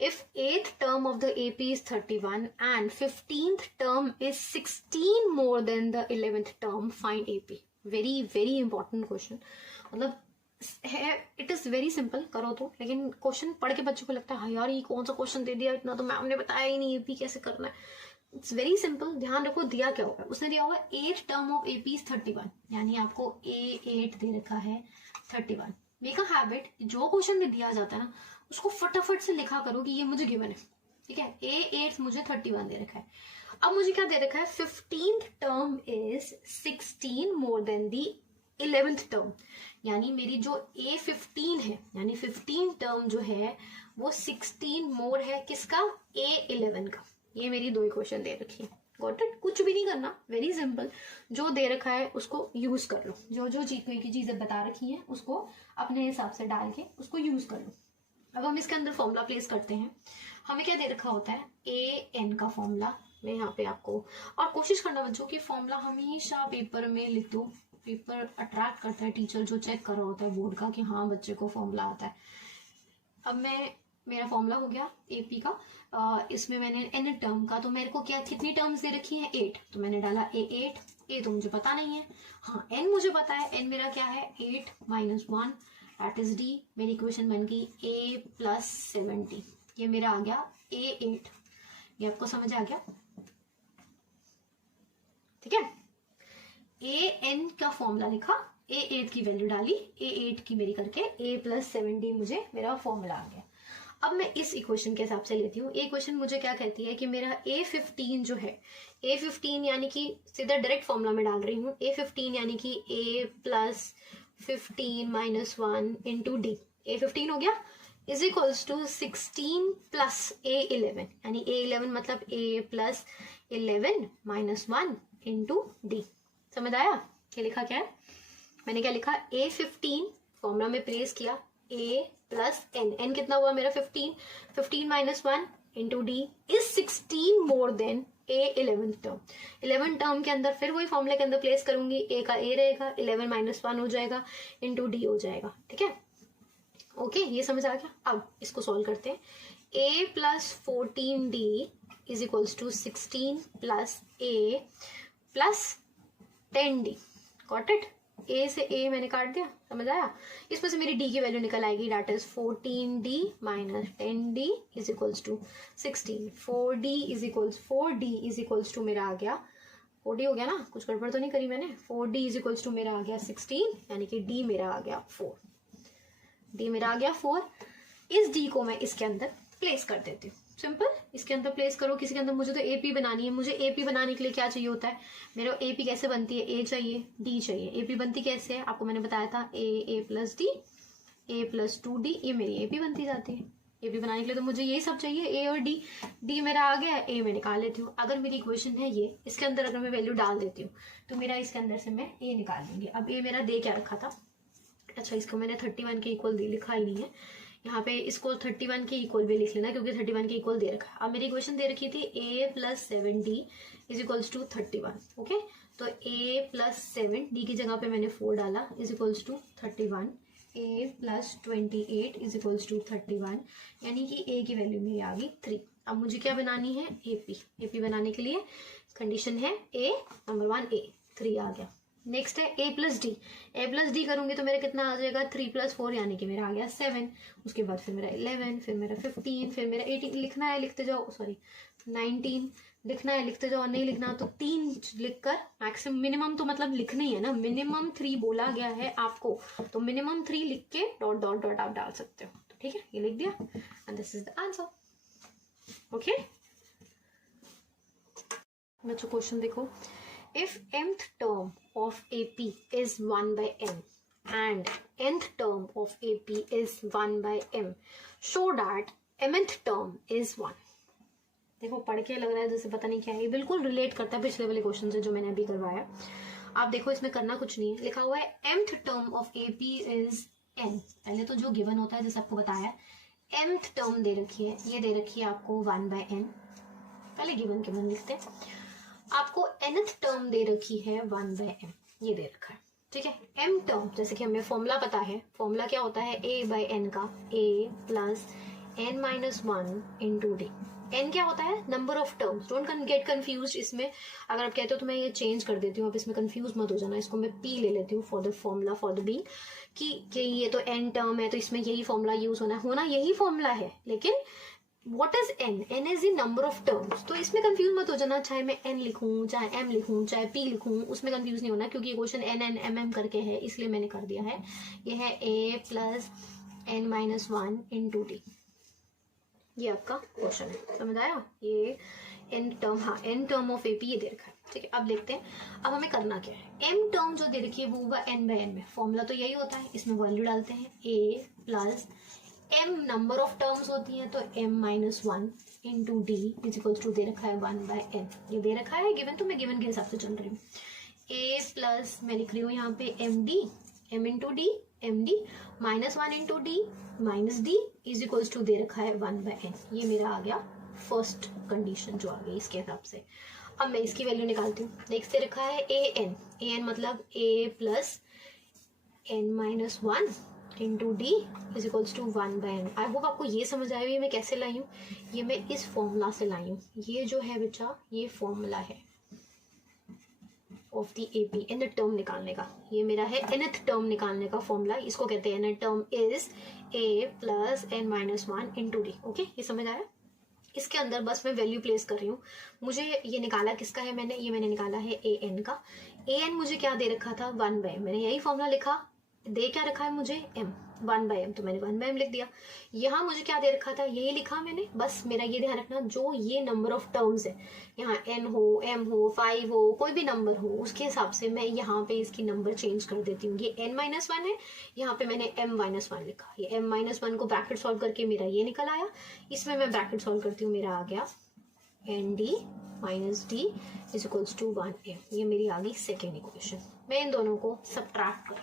If 8th term of the AP is 31 and 15th term is 16 more than the 11th term, find AP। very very important question, मतलब है, it is very simple, करो तो, लेकिन क्वेश्चन पढ़ के बच्चों को लगता है हाँ यार ये कौन सा क्वेश्चन दे दिया, इतना तो मैम ने बताया ही नहीं AP कैसे करना है। इट्स वेरी सिंपल, ध्यान रखो दिया क्या होगा, उसने दिया होगा 8 टर्म ऑफ AP इज 31, यानी आपको A8 दे रखा है 31। मेक अ हैबिट, जो क्वेश्चन में दिया जाता है ना उसको फटाफट से लिखा करो कि ये मुझे गिवन है, ठीक है। A8 मुझे 31 दे रखा है, अब मुझे क्या दे रखा है, 15th term is 16 more than the 11th term, यानी मेरी जो A15 है, यानी 15 टर्म जो है वो 16 मोर है किसका, A11 का। ये मेरी दो इक्वेशन दे रखी है, गॉट इट। कुछ भी नहीं करना, वेरी सिंपल, जो दे रखा है उसको यूज कर लो, जो जो चीजें बता रखी हैं उसको अपने हिसाब से डाल के उसको यूज कर लो। अब हम इसके अंदर फॉर्मूला प्लेस करते हैं, हमें क्या दे रखा होता है, AN का फॉर्मूला मैं यहाँ पे आपको, और कोशिश करना बच्चों कि फॉर्मूला हमेशा पेपर में लिख दो, पेपर अट्रैक्ट करता है टीचर जो चेक कर रहा होता है बोर्ड का कि हाँ बच्चे को फॉर्मूला आता है। अब मेरा फॉर्मूला हो गया AP का, इसमें मैंने n टर्म का, तो मेरे को क्या कितनी टर्म्स दे रखी है 8, तो मैंने डाला A8, A तो मुझे पता नहीं है, हाँ n मुझे पता है, n मेरा क्या है 8 माइनस 1 दैट इज D, मेरी इक्वेशन बन गई A प्लस 70, ये मेरा आ गया A8, ये आपको समझ आ गया, ठीक है। AN का फॉर्मूला लिखा, A8 की वैल्यू डाली, A8 की मेरी करके A प्लस 70 मुझे मेरा फॉर्मूला आ गया। अब मैं इस इक्वेशन के हिसाब से लेती हूँ, इक्वेशन मुझे क्या कहती है कि मेरा A15 जो है, A15 यानी कि सीधा डायरेक्ट फॉर्मूला में डाल रही हूँ, A15 यानी कि A plus 15 minus 1 into D, A15 हो गया, is equals to 16 plus A11, यानी A11 मतलब A plus 11 minus 1 into D. समझ आया? क्या लिखा क्या है मैंने? क्या लिखा? A15 फॉर्मूला में प्लेस किया, A प्लस n कितना हुआ मेरा? 15 minus 1 into d is 16 more than A11 term. 11 term के अंदर फिर वही फॉर्मूले के अंदर प्लेस करूंगी, A का A रहेगा, 11 माइनस 1 हो जाएगा इंटू डी हो जाएगा। ठीक है, ओके, ये समझ आ गया। अब इसको सॉल्व करते हैं। A plus 14D is equals to 16 plus A plus 10D। Got it? A से A मैंने काट दिया, समझ आया? इसमें से मेरी D की वैल्यू निकल आएगी, that is 14D minus 10D is equals to 16। 4D is equals to मेरा आ गया 4D हो गया ना, कुछ गड़बड़ तो नहीं करी मैंने? 4D इज इक्वल्स टू मेरा आ गया 16, यानी कि D मेरा आ गया 4। D मेरा आ गया 4। इस D को मैं इसके अंदर प्लेस कर देती हूँ। सिंपल, इसके अंदर प्लेस करो। किसी के अंदर मुझे तो AP बनानी है। मुझे AP बनाने के लिए क्या चाहिए होता है? मेरे AP कैसे बनती है? A चाहिए, D चाहिए। AP बनती कैसे है? आपको मैंने बताया था, A plus D, A plus 2D, ये मेरी AP बनती जाती है। AP बनाने के लिए तो मुझे यही सब चाहिए, A और D। D मेरा आ गया है, A मैं निकाल लेती हूँ। अगर मेरी इक्वेशन है ये, इसके अंदर अगर मैं वैल्यू डाल देती हूँ तो मेरा इसके अंदर से मैं A निकाल लूंगी। अब A मेरा दे क्या रखा था? अच्छा, इसको मैंने 31 के इक्वल लिखा ही नहीं है यहाँ पे। इसको 31 के इक्वल भी लिख लेना, क्योंकि 31 के इक्वल दे रखा है। अब मेरी इक्वेशन दे रखी थी A plus 7D is equals to 31। Okay, तो A प्लस 7, D की जगह पे मैंने 4 डाला, is equals to 31। A plus 28 is equals to 31, यानी कि A की वैल्यू मेरी आ गई 3। अब मुझे क्या बनानी है? AP बनाने के लिए कंडीशन है A, नंबर 1 A, 3 आ गया। नेक्स्ट है A प्लस डी करूंगी तो मेरा कितना आ जाएगा? 3 प्लस 4, यानी कि मेरा आ गया 7। उसके बाद फिर मेरा 11, फिर मेरा 15, फिर मेरा 18। लिखना है लिखते जाओ, सॉरी 19 लिखना है लिखते जाओ, नहीं लिखना तो 3 लिखकर मैक्सिमम, मिनिमम तो मतलब लिखना ही है ना, मिनिमम 3 बोला गया है आपको, तो मिनिमम 3 लिख के डॉट डॉट डॉट आप डाल सकते हो। तो ठीक है, ये लिख दिया and this is the answer. Okay बच्चों, क्वेश्चन देखो। If mth term of AP is 1 by m and nth term of AP is 1 by m, show that mth term is 1। देखो, पढ़ के लग रहा है जैसे पता नहीं क्या है, ये बिल्कुल रिलेट करता है पिछले वाले क्वेश्चन से जो मैंने अभी करवाया। आप देखो, इसमें करना कुछ नहीं है, लिखा हुआ है mth term of AP is n। पहले तो जो गिवन होता है, जैसे आपको बताया, mth term दे रखी है, ये दे रखी है आपको 1 by n। पहले गिवन लिखते हैं। आपको nth टर्म दे रखी है 1 by m, ये दे रखा है। ठीक है, m टर्म, जैसे कि हमें फॉर्मूला पता है, फॉर्मूला क्या होता है? A by n का A plus n minus 1 into D. n क्या होता है? Number of terms. Don't get confuse इसमें। अगर आप कहते हो तो मैं ये चेंज कर देती हूँ, आप इसमें कंफ्यूज मत हो जाना। इसको मैं P ले लेती हूँ for the formula, for the being, कि ये तो n टर्म है तो इसमें यही फॉर्मूला यूज होना यही फॉर्मूला है, लेकिन What is n? n is the number of terms। तो इसमें कंफ्यूज मत हो जाना, चाहे मैं n लिखूं, चाहे m लिखूं, चाहे p लिखूं, उसमें कंफ्यूज नहीं होना, क्योंकि ये क्वेश्चन n m करके है, इसलिए मैंने कर दिया है। ये है a plus n minus 1 into D. ये आपका क्वेश्चन है, समझ आया? ये n टर्म, हाँ n टर्म ऑफ AP ये दे रखा है। ठीक है, अब देखते हैं अब हमें करना क्या है। m टर्म जो दे रखी है वो होगा n बाय n में। फॉर्मूला तो यही होता है, इसमें वैल्यू डालते हैं a plus m number of terms होती है, तो m minus 1 into d is equals to दे रखा है 1 बाय n। ये दे रखा है गिवन, तो मैं गिवन के हिसाब से चल रही हूँ। a प्लस मैं लिख रही हूँ यहाँ पे m into d, m d minus 1 into d minus d is equals to दे रखा है 1 बाय n। ये मेरा आ गया फर्स्ट कंडीशन जो आ गई इसके हिसाब से। अब मैं इसकी वैल्यू निकालती हूँ। नेक्स्ट दे रखा है an मतलब a plus n minus 1 into d is equals to 1 by n। I hope आपको ये समझ आया मैं कैसे लाई हूँ। ये मैं इस फॉर्मूला से लाई हूँ। ये जो है बच्चा, ये फॉर्मूला है of the AP, nth term निकालने का। ये मेरा है nth टर्म निकालने का फॉर्मूला, इसको कहते हैं nth term is a plus n minus 1 into D. Okay, ये समझ आया? इसके अंदर बस मैं वैल्यू प्लेस कर रही हूँ। मुझे ये निकाला किसका है? मैंने निकाला है an का। an मुझे क्या दे रखा था? 1 बाय, मैंने यही फॉर्मूला लिखा। दे क्या रखा है मुझे? m। 1/m, तो मैंने 1/m लिख दिया। यहाँ मुझे क्या दे रखा था, यही लिखा मैंने। बस मेरा ये ध्यान रखना, जो ये नंबर ऑफ टर्म्स है, यहाँ n हो, m हो, 5 हो, कोई भी नंबर हो, उसके हिसाब से मैं यहाँ पे इसकी नंबर चेंज कर देती हूँ। ये n-1 है, यहाँ पे मैंने m-1 लिखा। ये m-1 को ब्रैकेट सॉल्व करके मेरा ये निकल आया। इसमें मैं ब्रैकेट सॉल्व करती हूँ, मेरा आ गया nd minus d is equals to 1m। ये मेरी आ गई सेकेंड इक्वेशन। मैं इन दोनों को सब्ट्रैक्ट कर,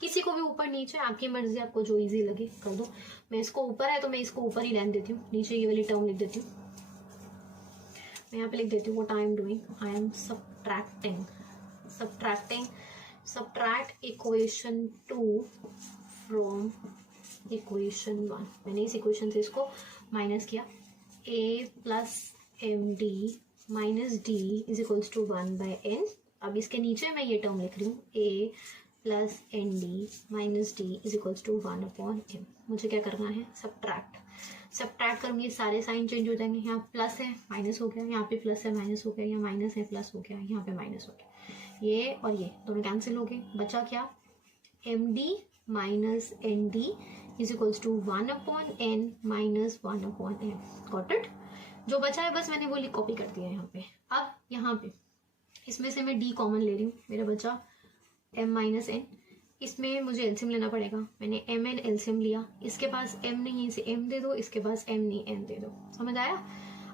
किसी को भी ऊपर नीचे आपकी मर्जी, आपको जो इजी लगे कर दो। मैं इसको ऊपर है तो मैं इसको ऊपर ही रहने देती हूँ, नीचे ये वाली टर्म लिख देती हूँ। मैं यहाँ पे लिख देती हूँ what I am doing, I am subtract equation 2 from equation 1। मैंने इस इक्वेशन से इसको माइनस किया। a plus m d minus d is equals to 1/n। अब इसके नीचे मैं ये टर्म लिख रही हूँ, a plus n d minus d is equals to 1/m। मुझे क्या करना है, सब्ट्रैक्ट करूंगी, सारे साइन चेंज हो जाएंगे। यहाँ प्लस है माइनस हो गया, यहाँ पे प्लस है माइनस हो गया, यहाँ माइनस है प्लस हो गया, यहाँ पे माइनस हो गया। ये और ये दोनों कैंसिल हो गए, बचा क्या, m d minus n d is equals to 1/n minus 1/m। Got it. जो बचा है बस मैंने वो कॉपी कर दिया यहाँ पे। अब यहाँ पे इसमें से मैं d कॉमन ले रही हूँ, मेरा बचा m माइनस एन। इसमें मुझे एलसीएम लेना पड़ेगा, मैंने एम एन एलसीएम लिया। इसके पास m नहीं है, इसे m दे दो, इसके पास m नहीं, n दे दो। समझ आया।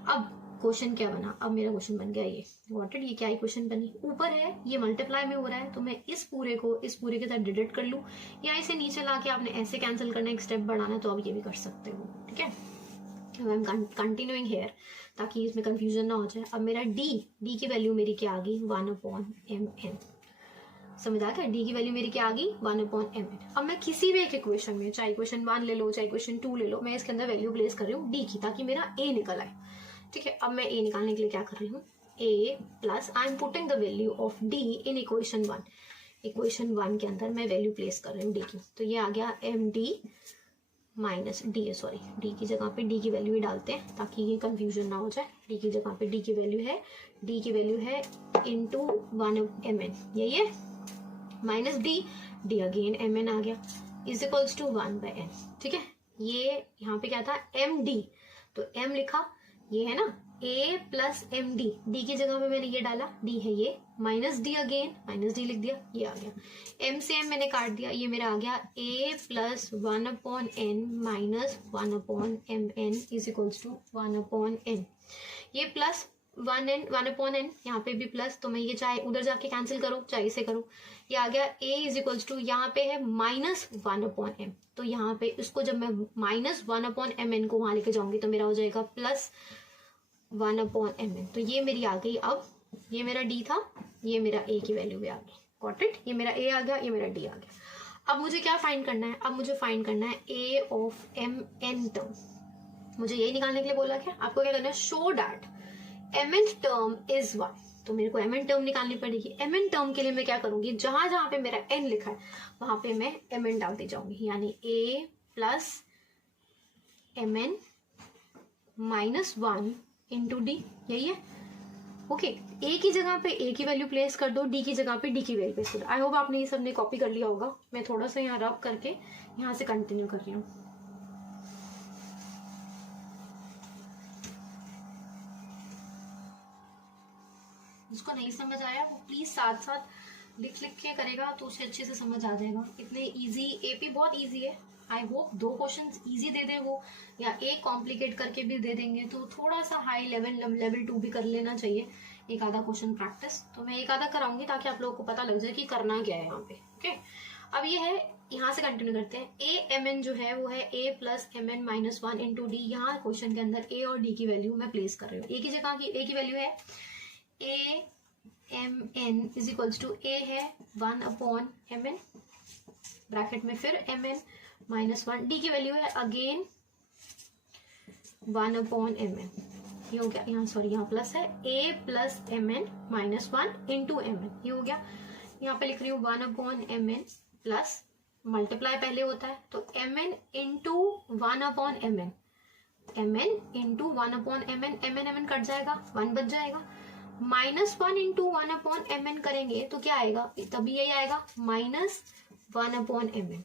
अब क्वेश्चन क्या बना, अब मेरा क्वेश्चन बन गया ये। Got it. ये क्या इक्वेशन बनी, ऊपर है ये मल्टीप्लाई में हो रहा है, तो मैं इस पूरे को इस पूरे के साथ डिवाइड कर लूँ, या इसे नीचे ला के आपने ऐसे कैंसिल करना, एक स्टेप बढ़ाना, तो आप ये भी कर सकते हो। ठीक है, आई एम कंटिन्यूइंग हेयर ताकि इसमें कंफ्यूजन ना हो जाए। अब मेरा d की वैल्यू मेरी क्या आ गई, 1/mn। समझ आ गया, d की वैल्यू मेरी क्या आ गई, 1/mn। अब मैं किसी भी एक इक्वेशन में, चाहे इक्वेशन 1 ले लो, चाहे इक्वेशन 2 ले लो, मैं इसके अंदर वैल्यू प्लेस कर रही हूँ d की, ताकि मेरा a निकल आए। ठीक है, अब मैं a निकालने के लिए क्या कर रही हूँ, a plus I am putting the value of d in equation 1। Equation 1 के अंदर मैं वैल्यू प्लेस कर रही हूँ d की, तो ये आ गया md माइनस डी है, सॉरी डी की जगह पे डी की वैल्यू ही डालते हैं ताकि ये कंफ्यूजन ना हो जाए। डी की जगह पे डी की वैल्यू है इंटू 1/mn, यही है, माइनस डी अगेन mn आ गया, इज इक्वल्स टू 1/n। ठीक है, ये यहाँ पे क्या था, md, तो m लिखा, ये है ना a plus m d, d की जगह पे मैंने ये डाला, डी है ये, minus d again, minus d लिख दिया, ये आ गया। m से m मैंने काट दिया, ये मेरा आ गया a plus 1/n minus 1/mn is equals to 1/n। ये प्लस 1/n, यहाँ पे भी प्लस, तो मैं ये चाहे उधर जाके कैंसिल करो, चाहे इसे करो, ये आ गया a इज इक्वल्स टू, यहाँ पे है माइनस 1/m, तो यहाँ पे इसको जब मैं माइनस 1/mn को वहां लेके जाऊंगी तो मेरा हो जाएगा प्लस 1/mn। तो ये मेरी आ गई। अब ये मेरा d था, ये मेरा a की वैल्यू भी आ गई। Got it. ये मेरा a आ गया, ये मेरा d आ गया। अब मुझे क्या फाइंड करना है, अब मुझे फाइंड करना है a ऑफ mn टर्म। मुझे यही निकालने के लिए बोला क्या, आपको क्या करना है, show that mn term is 1। तो मेरे को mn टर्म निकालनी पड़ेगी। mn टर्म के लिए मैं क्या करूंगी, जहां जहां पे मेरा n लिखा है वहां पे मैं mn डालती जाऊंगी, यानी a plus mn minus 1 into D, यही है। ओके, ए की जगह पे ए की वैल्यू प्लेस कर दो, डी की जगह पे डी की वैल्यू प्लेस कर दो। आई होप आपने ये सबने कॉपी कर लिया होगा। मैं थोड़ा सा यहाँ रब करके यहाँ से कंटिन्यू कर रही हूँ। जिसको नहीं समझ आया वो प्लीज साथ साथ लिख के करेगा तो उसे अच्छे से समझ आ जाएगा। इतने इजी, एपी बहुत इजी है। आई होप 2 क्वेश्चंस इजी दे दे वो, या एक कॉम्प्लिकेट करके भी दे देंगे, तो थोड़ा सा हाई लेवल 2 भी कर लेना चाहिए, एक आधा क्वेश्चन प्रैक्टिस। तो मैं एक आधा कराऊंगी ताकि आप लोगों को पता लग जाए कि करना क्या है यहाँ पे। ओके, अब ये है, यहाँ से कंटिन्यू करते हैं। ए एम एन जो है वो है a plus m n minus 1 into d. यहाँ क्वेश्चन के अंदर a और d की वैल्यू मैं प्लेस कर रही हूँ। ए की जगह की a की वैल्यू है a m n is equals to a है 1/mn, ब्रैकेट में फिर mn माइनस 1, डी की वैल्यू है अगेन 1/mn। ये हो गया, यहाँ सॉरी यहाँ प्लस है, a plus mn minus 1 into mn, ये हो गया। यहाँ पे लिख रही हूँ 1/mn प्लस मल्टीप्लाई पहले होता है तो mn into 1/mn, mn into 1/mn, mn cut जाएगा, 1 बच जाएगा, माइनस 1 इंटू 1/mn करेंगे तो क्या आएगा, तभी यही आएगा minus 1/mn।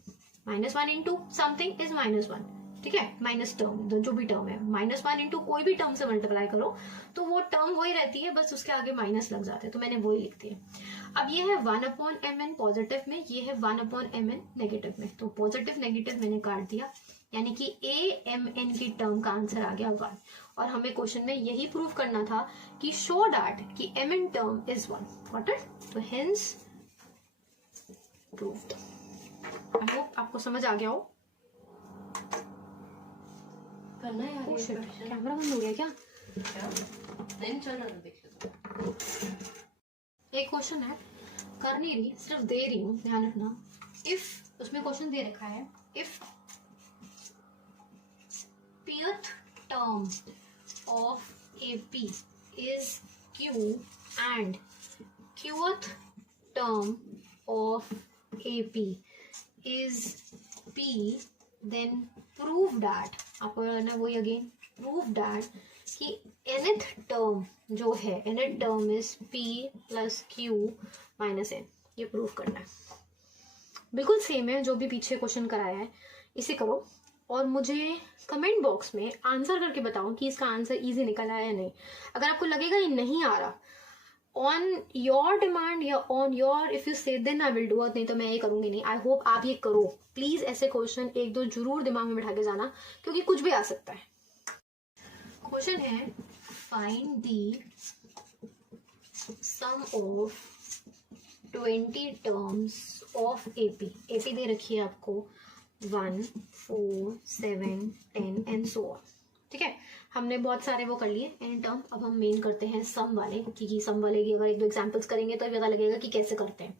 -1 into something is -1, ठीक है, माइनस टर्म जो भी टर्म है, -1 इंटू कोई भी टर्म से मल्टीप्लाई करो तो वो टर्म वही रहती है, बस उसके आगे माइनस लग जाते हैं, तो मैंने वही लिख दिया। अब ये है 1/mn पॉजिटिव में, ये है 1/mn नेगेटिव में, तो पॉजिटिव नेगेटिव मैंने काट दिया, यानी कि AMN की टर्म का आंसर आ गया 1। और हमें क्वेश्चन में यही प्रूव करना था कि शो दैट कि mn term is 1, got it, तो हेंस प्रूव्ड। आई होप आपको समझ आ गया हो। करना है यार, कैमरा बंद हो गया क्या? नहीं चल रहा था, देख लो। एक क्वेश्चन है, कर नहीं रही, सिर्फ दे रही हूँ, ध्यान रखना। इफ, उसमें क्वेश्चन दे रखा है, if pth term of AP is Q and qth term of AP is P, then prove that, आपको करना वही अगेन, prove that कि nth टर्म जो है, nth term is P plus Q minus N, ये prove करना है। बिल्कुल सेम है जो भी पीछे क्वेश्चन कराया है, इसे करो और मुझे कमेंट बॉक्स में आंसर करके बताओ कि इसका आंसर इजी निकल आया या नहीं। अगर आपको लगेगा ये नहीं आ रहा, ऑन योर डिमांड या on your if you say then I will do it, नहीं तो मैं ये करूंगी नहीं। आई होप आप ये करो प्लीज। ऐसे क्वेश्चन एक दो जरूर दिमाग में बिठा के जाना, क्योंकि कुछ भी आ सकता है। क्वेश्चन है, find the sum of 20 terms of AP. AP दे रखी है आपको 1, 4, 7, 10 एंड सो ऑन, ठीक है। हमने बहुत सारे वो कर लिए एन टर्म, अब हम मेन करते हैं सम वाले, क्योंकि सम वाले की अगर एक दो एग्जांपल्स करेंगे तो पता लगेगा कि कैसे करते हैं।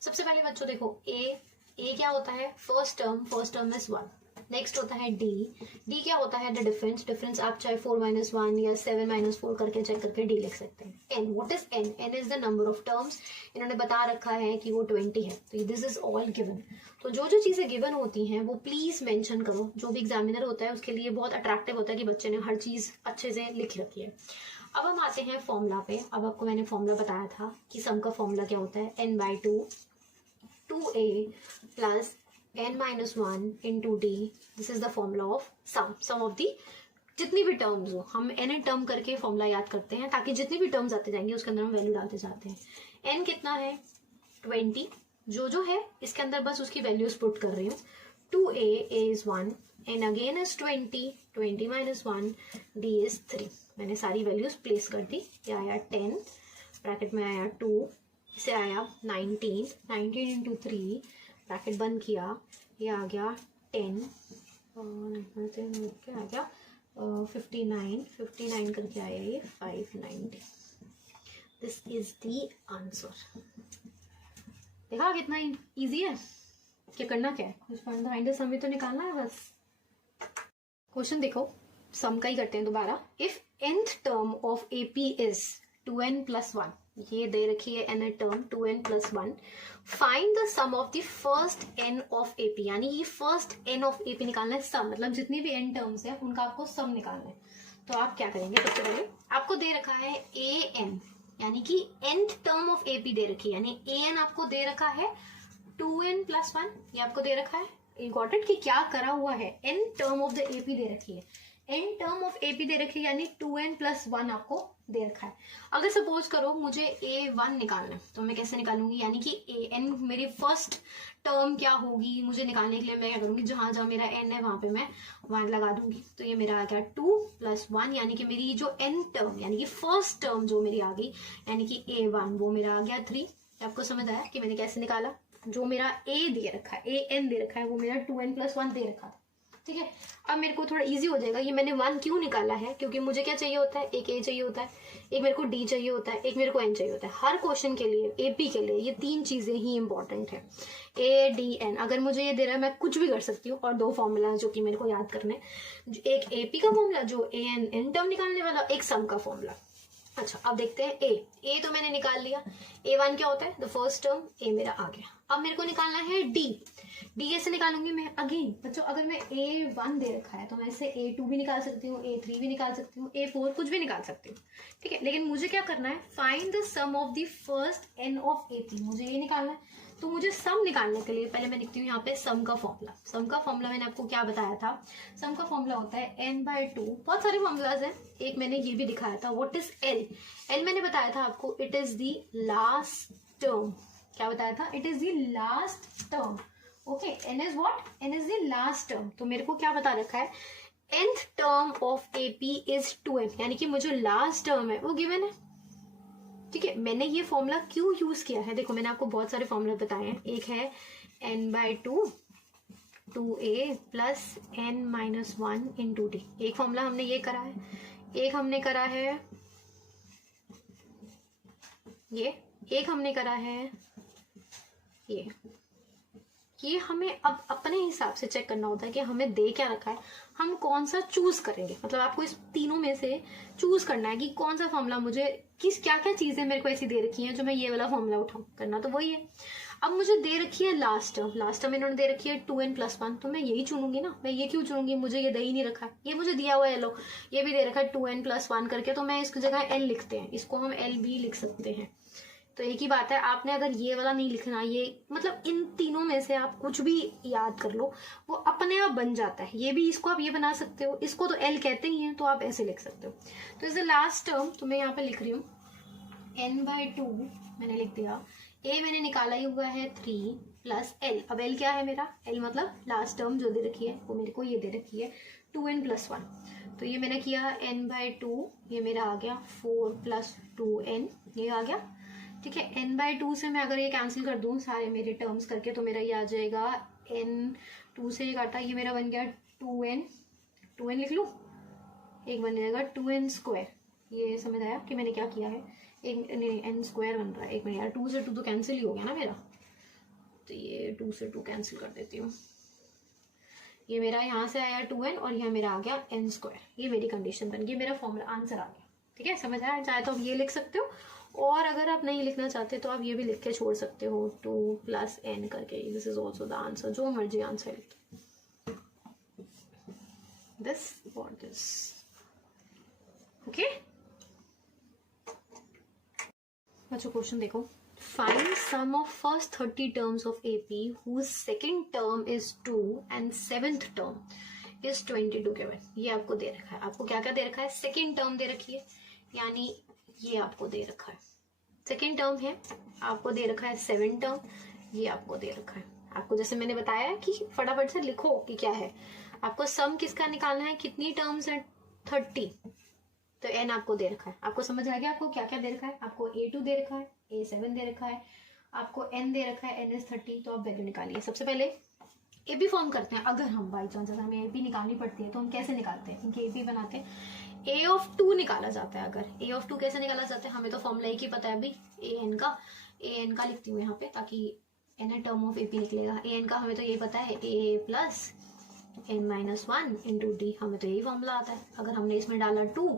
सबसे पहले बच्चों देखो, ए क्या होता है, फर्स्ट टर्म इज 1। नेक्स्ट होता है डी क्या होता है, द डिफरेंस आप चाहे 4 - 1 या 7 - 4 करके चेक करके डी लिख सकते हैं। N, what is n? N is the number of terms. इन्होंने बता रखा है कि वो 20 है, तो दिस इज ऑल गिवन। तो जो जो चीजें गिवन होती हैं वो प्लीज मेंशन करो। जो भी एग्जामिनर होता है उसके लिए बहुत अट्रैक्टिव होता है कि बच्चे ने हर चीज अच्छे से लिख रखी है। अब हम आते हैं फॉर्मूला पे। अब आपको मैंने फॉर्मूला बताया था कि सम का फॉर्मूला क्या होता है, n/2 2a plus n-1 into d. This is the formula of sum of the जितनी भी टर्म्स हो, हम n टर्म करके फॉर्मूला याद करते हैं ताकि जितनी भी टर्म्स आते जाएंगे उसके अंदर हम वैल्यू डालते जाते हैं। n कितना है 20, जो है इसके अंदर बस उसकी वैल्यूज पुट कर रही हूँ। 2a is 1 and again is 20 - 1 d is 3। मैंने सारी वैल्यूज प्लेस कर दी। ये आया 10, ब्रैकेट में आया 2, इसे आया 19 इंटू 3, ब्रैकेट बंद किया, ये आ गया 10 और क्या आ गया 59 करके आया ये 590। This is the answer. देखा कितना इजी है, क्या करना क्या है, सम तो निकालना है बस। क्वेश्चन देखो, सम का ही करते हैं दोबारा। If nth term of AP is 2n + 1, ये दे रखी है nth term 2n + 1, find the sum of the first n of AP. यानी ये फर्स्ट n ऑफ एपी निकालना है, सम मतलब जितनी भी n टर्म्स है उनका आपको सम निकालना है। तो आप क्या करेंगे, सबसे पहले आपको दे रखा है an, यानी कि nth टर्म ऑफ एपी दे रखी है, यानी an आपको दे रखा है 2n + 1, ये आपको दे रखा है। गॉट इट कि क्या करा हुआ है, n term of the AP दे रखी है, n टर्म ऑफ एपी दे रखी है, यानी 2n + 1 आपको दे रखा है। अगर सपोज करो मुझे a1 निकालना है तो मैं कैसे निकालूंगी, यानी कि an मेरी फर्स्ट टर्म क्या होगी, मुझे निकालने के लिए मैं क्या करूंगी, जहां जहां मेरा n है वहां पे मैं 1 लगा दूंगी। तो ये मेरा आ गया 2 + 1, यानी कि मेरी जो n टर्म यानी कि फर्स्ट टर्म जो मेरी आ गई, यानी कि a1 वो मेरा आ गया 3। आपको समझ आया कि मैंने कैसे निकाला। जो मेरा a दे रखा है, an दे रखा है, वो मेरा 2n + 1 दे रखा था, ठीक है। अब मेरे को थोड़ा इजी हो जाएगा, ये मैंने 1 क्यों निकाला है, क्योंकि मुझे क्या चाहिए होता है, एक a चाहिए होता है, एक मेरे को d चाहिए होता है, एक मेरे को n चाहिए होता है। हर क्वेश्चन के लिए एपी के लिए ये 3 चीजें ही इंपॉर्टेंट है, a d n। अगर मुझे ये दे रहा है मैं कुछ भी कर सकती हूँ। और 2 फॉर्मूला जो कि मेरे को याद करने, एक एपी का फॉर्मूला जो an टर्म निकालने वाला, एक सम का फॉर्मूला। अच्छा अब देखते हैं a तो मैंने निकाल लिया। a1 क्या होता है, द फर्स्ट टर्म, a मेरा आ गया। अब मेरे को निकालना है d कैसे निकालूंगी मैं, अगेन बच्चों अगर मैं a1 दे रखा है तो मैं इसे a2 भी निकाल सकती हूँ, a3 भी निकाल सकती हूँ, a4 कुछ भी निकाल सकती हूँ, ठीक है। लेकिन मुझे क्या करना है, find the sum of the first n of AP, मुझे ये निकालना है। तो मुझे सम निकालने के लिए पहले मैं लिखती हूँ यहाँ पे सम का फॉर्मूला। सम का फॉर्मूला मैंने आपको क्या बताया था, सम का फॉर्मूला होता है n/2। बहुत सारे फॉर्मूलाज हैं, एक मैंने ये भी दिखाया था। What is L? एल मैंने बताया था आपको, it is the last term. क्या बताया था? It is the last term. Okay, n is what? N is the last term. तो मेरे को क्या बता रखा है, nth term of AP is 2n, यानी कि मुझे लास्ट टर्म है वो गिवन है। ठीक है, मैंने ये फॉर्मूला क्यों यूज किया है, देखो मैंने आपको बहुत सारे फॉर्मूला बताए हैं। एक है n/2 2a plus n-1 into D, एक फॉर्मूला हमने ये करा है। एक हमने करा है ये, एक हमने करा है ये हमें अब अपने हिसाब से चेक करना होता है कि हमें दे क्या रखा है, हम कौन सा चूज करेंगे। मतलब आपको इस तीनों में से चूज करना है कि कौन सा फॉर्मूला मुझे, किस क्या क्या चीजें मेरे को ऐसी दे रखी हैं जो मैं ये वाला फॉर्मूला उठाऊं। करना तो वही है। अब मुझे दे रखी है लास्ट टर्म, लास्ट टर्म इन्होंने दे रखी है 2n+1, तो मैं यही चुनूंगी ना। मैं ये क्यों चुनूंगी, मुझे ये दे ही नहीं रखा है, ये मुझे दिया हुआ है। लो ये भी दे रखा है 2n+1 करके, तो मैं इसकी जगह n लिखते हैं, इसको हम l भी लिख सकते हैं। तो एक ही बात है, आपने अगर ये वाला नहीं लिखना, ये मतलब इन तीनों में से आप कुछ भी याद कर लो, वो अपने आप बन जाता है। ये भी, इसको आप ये बना सकते हो, इसको तो एल कहते ही हैं, तो आप ऐसे लिख सकते हो। तो इज द लास्ट टर्म, तो मैं यहाँ पे लिख रही हूँ n/2 मैंने लिख दिया। ए मैंने निकाला ही हुआ है 3 प्लस एल। अब एल क्या है मेरा, एल मतलब लास्ट टर्म जो दे रखी है वो मेरे को ये दे रखी है 2n+1। तो ये मैंने किया n/2, ये मेरा आ गया 4 + 2n, ये आ गया। ठीक है, n/2 से मैं अगर ये कैंसिल कर दूं सारे मेरे टर्म्स करके, तो मेरा ये आ जाएगा n2 से ये काटा, ये मेरा बन गया 2n लिख लूं, एक बन जाएगा 2n²। ये समझ आया कि मैंने क्या किया है, एक नहीं n² बन रहा है। एक मिनट यार, 2 से 2 तो कैंसिल ही हो गया ना मेरा, तो ये 2 से 2 कैंसिल कर देती हूँ। ये मेरा यहाँ से आया 2n और यहाँ मेरा आ गया n²। ये मेरी कंडीशन बन गई, मेरा फॉर्मूला आंसर आ गया। ठीक है, समझ आया? चाहे तो आप ये लिख सकते हो, और अगर आप नहीं लिखना चाहते तो आप ये भी लिख के छोड़ सकते हो 2 + n करके। This is also the answer, जो मर्जी आंसर लिख दिस और दिस। ओके, बच्चों क्वेश्चन देखो। Find sum of first 30 terms of AP whose second term is 2 and 7th term is 22 given. ये आपको दे रखा है। आपको क्या क्या दे रखा है, सेकेंड टर्म दे रखी है, यानी ये आपको दे रखा है सेकेंड टर्म है, आपको दे रखा है 7 टर्म, ये आपको दे रखा है। आपको जैसे मैंने बताया है कि फटाफट से लिखो कि क्या है। आपको सम किसका निकालना है, कितनी टर्म्स है, 30, तो n आपको दे रखा है। आपको समझ आ गया आपको क्या क्या दे रखा है। आपको a2 दे रखा है, a7 दे रखा है, आपको n दे रखा है, n is 30। तो आप वैल्यू निकालिए। सबसे पहले ए बी फॉर्म करते हैं। अगर हम बाई चांस अगर हमें ए बी निकालनी पड़ती है तो हम कैसे निकालते हैं, इनके ए बी बनाते हैं। a(2) निकाला जाता है। अगर a(2) कैसे निकाला जाता है, हमें तो फॉर्मूला एक ही पता है अभी, an का लिखती हूँ यहाँ पे ताकि n टर्म ऑफ AP निकलेगा। an का हमें तो यही पता है, a + n-1 इंटू डी, हमें तो यही फॉर्मूला आता है। अगर हमने इसमें डाला 2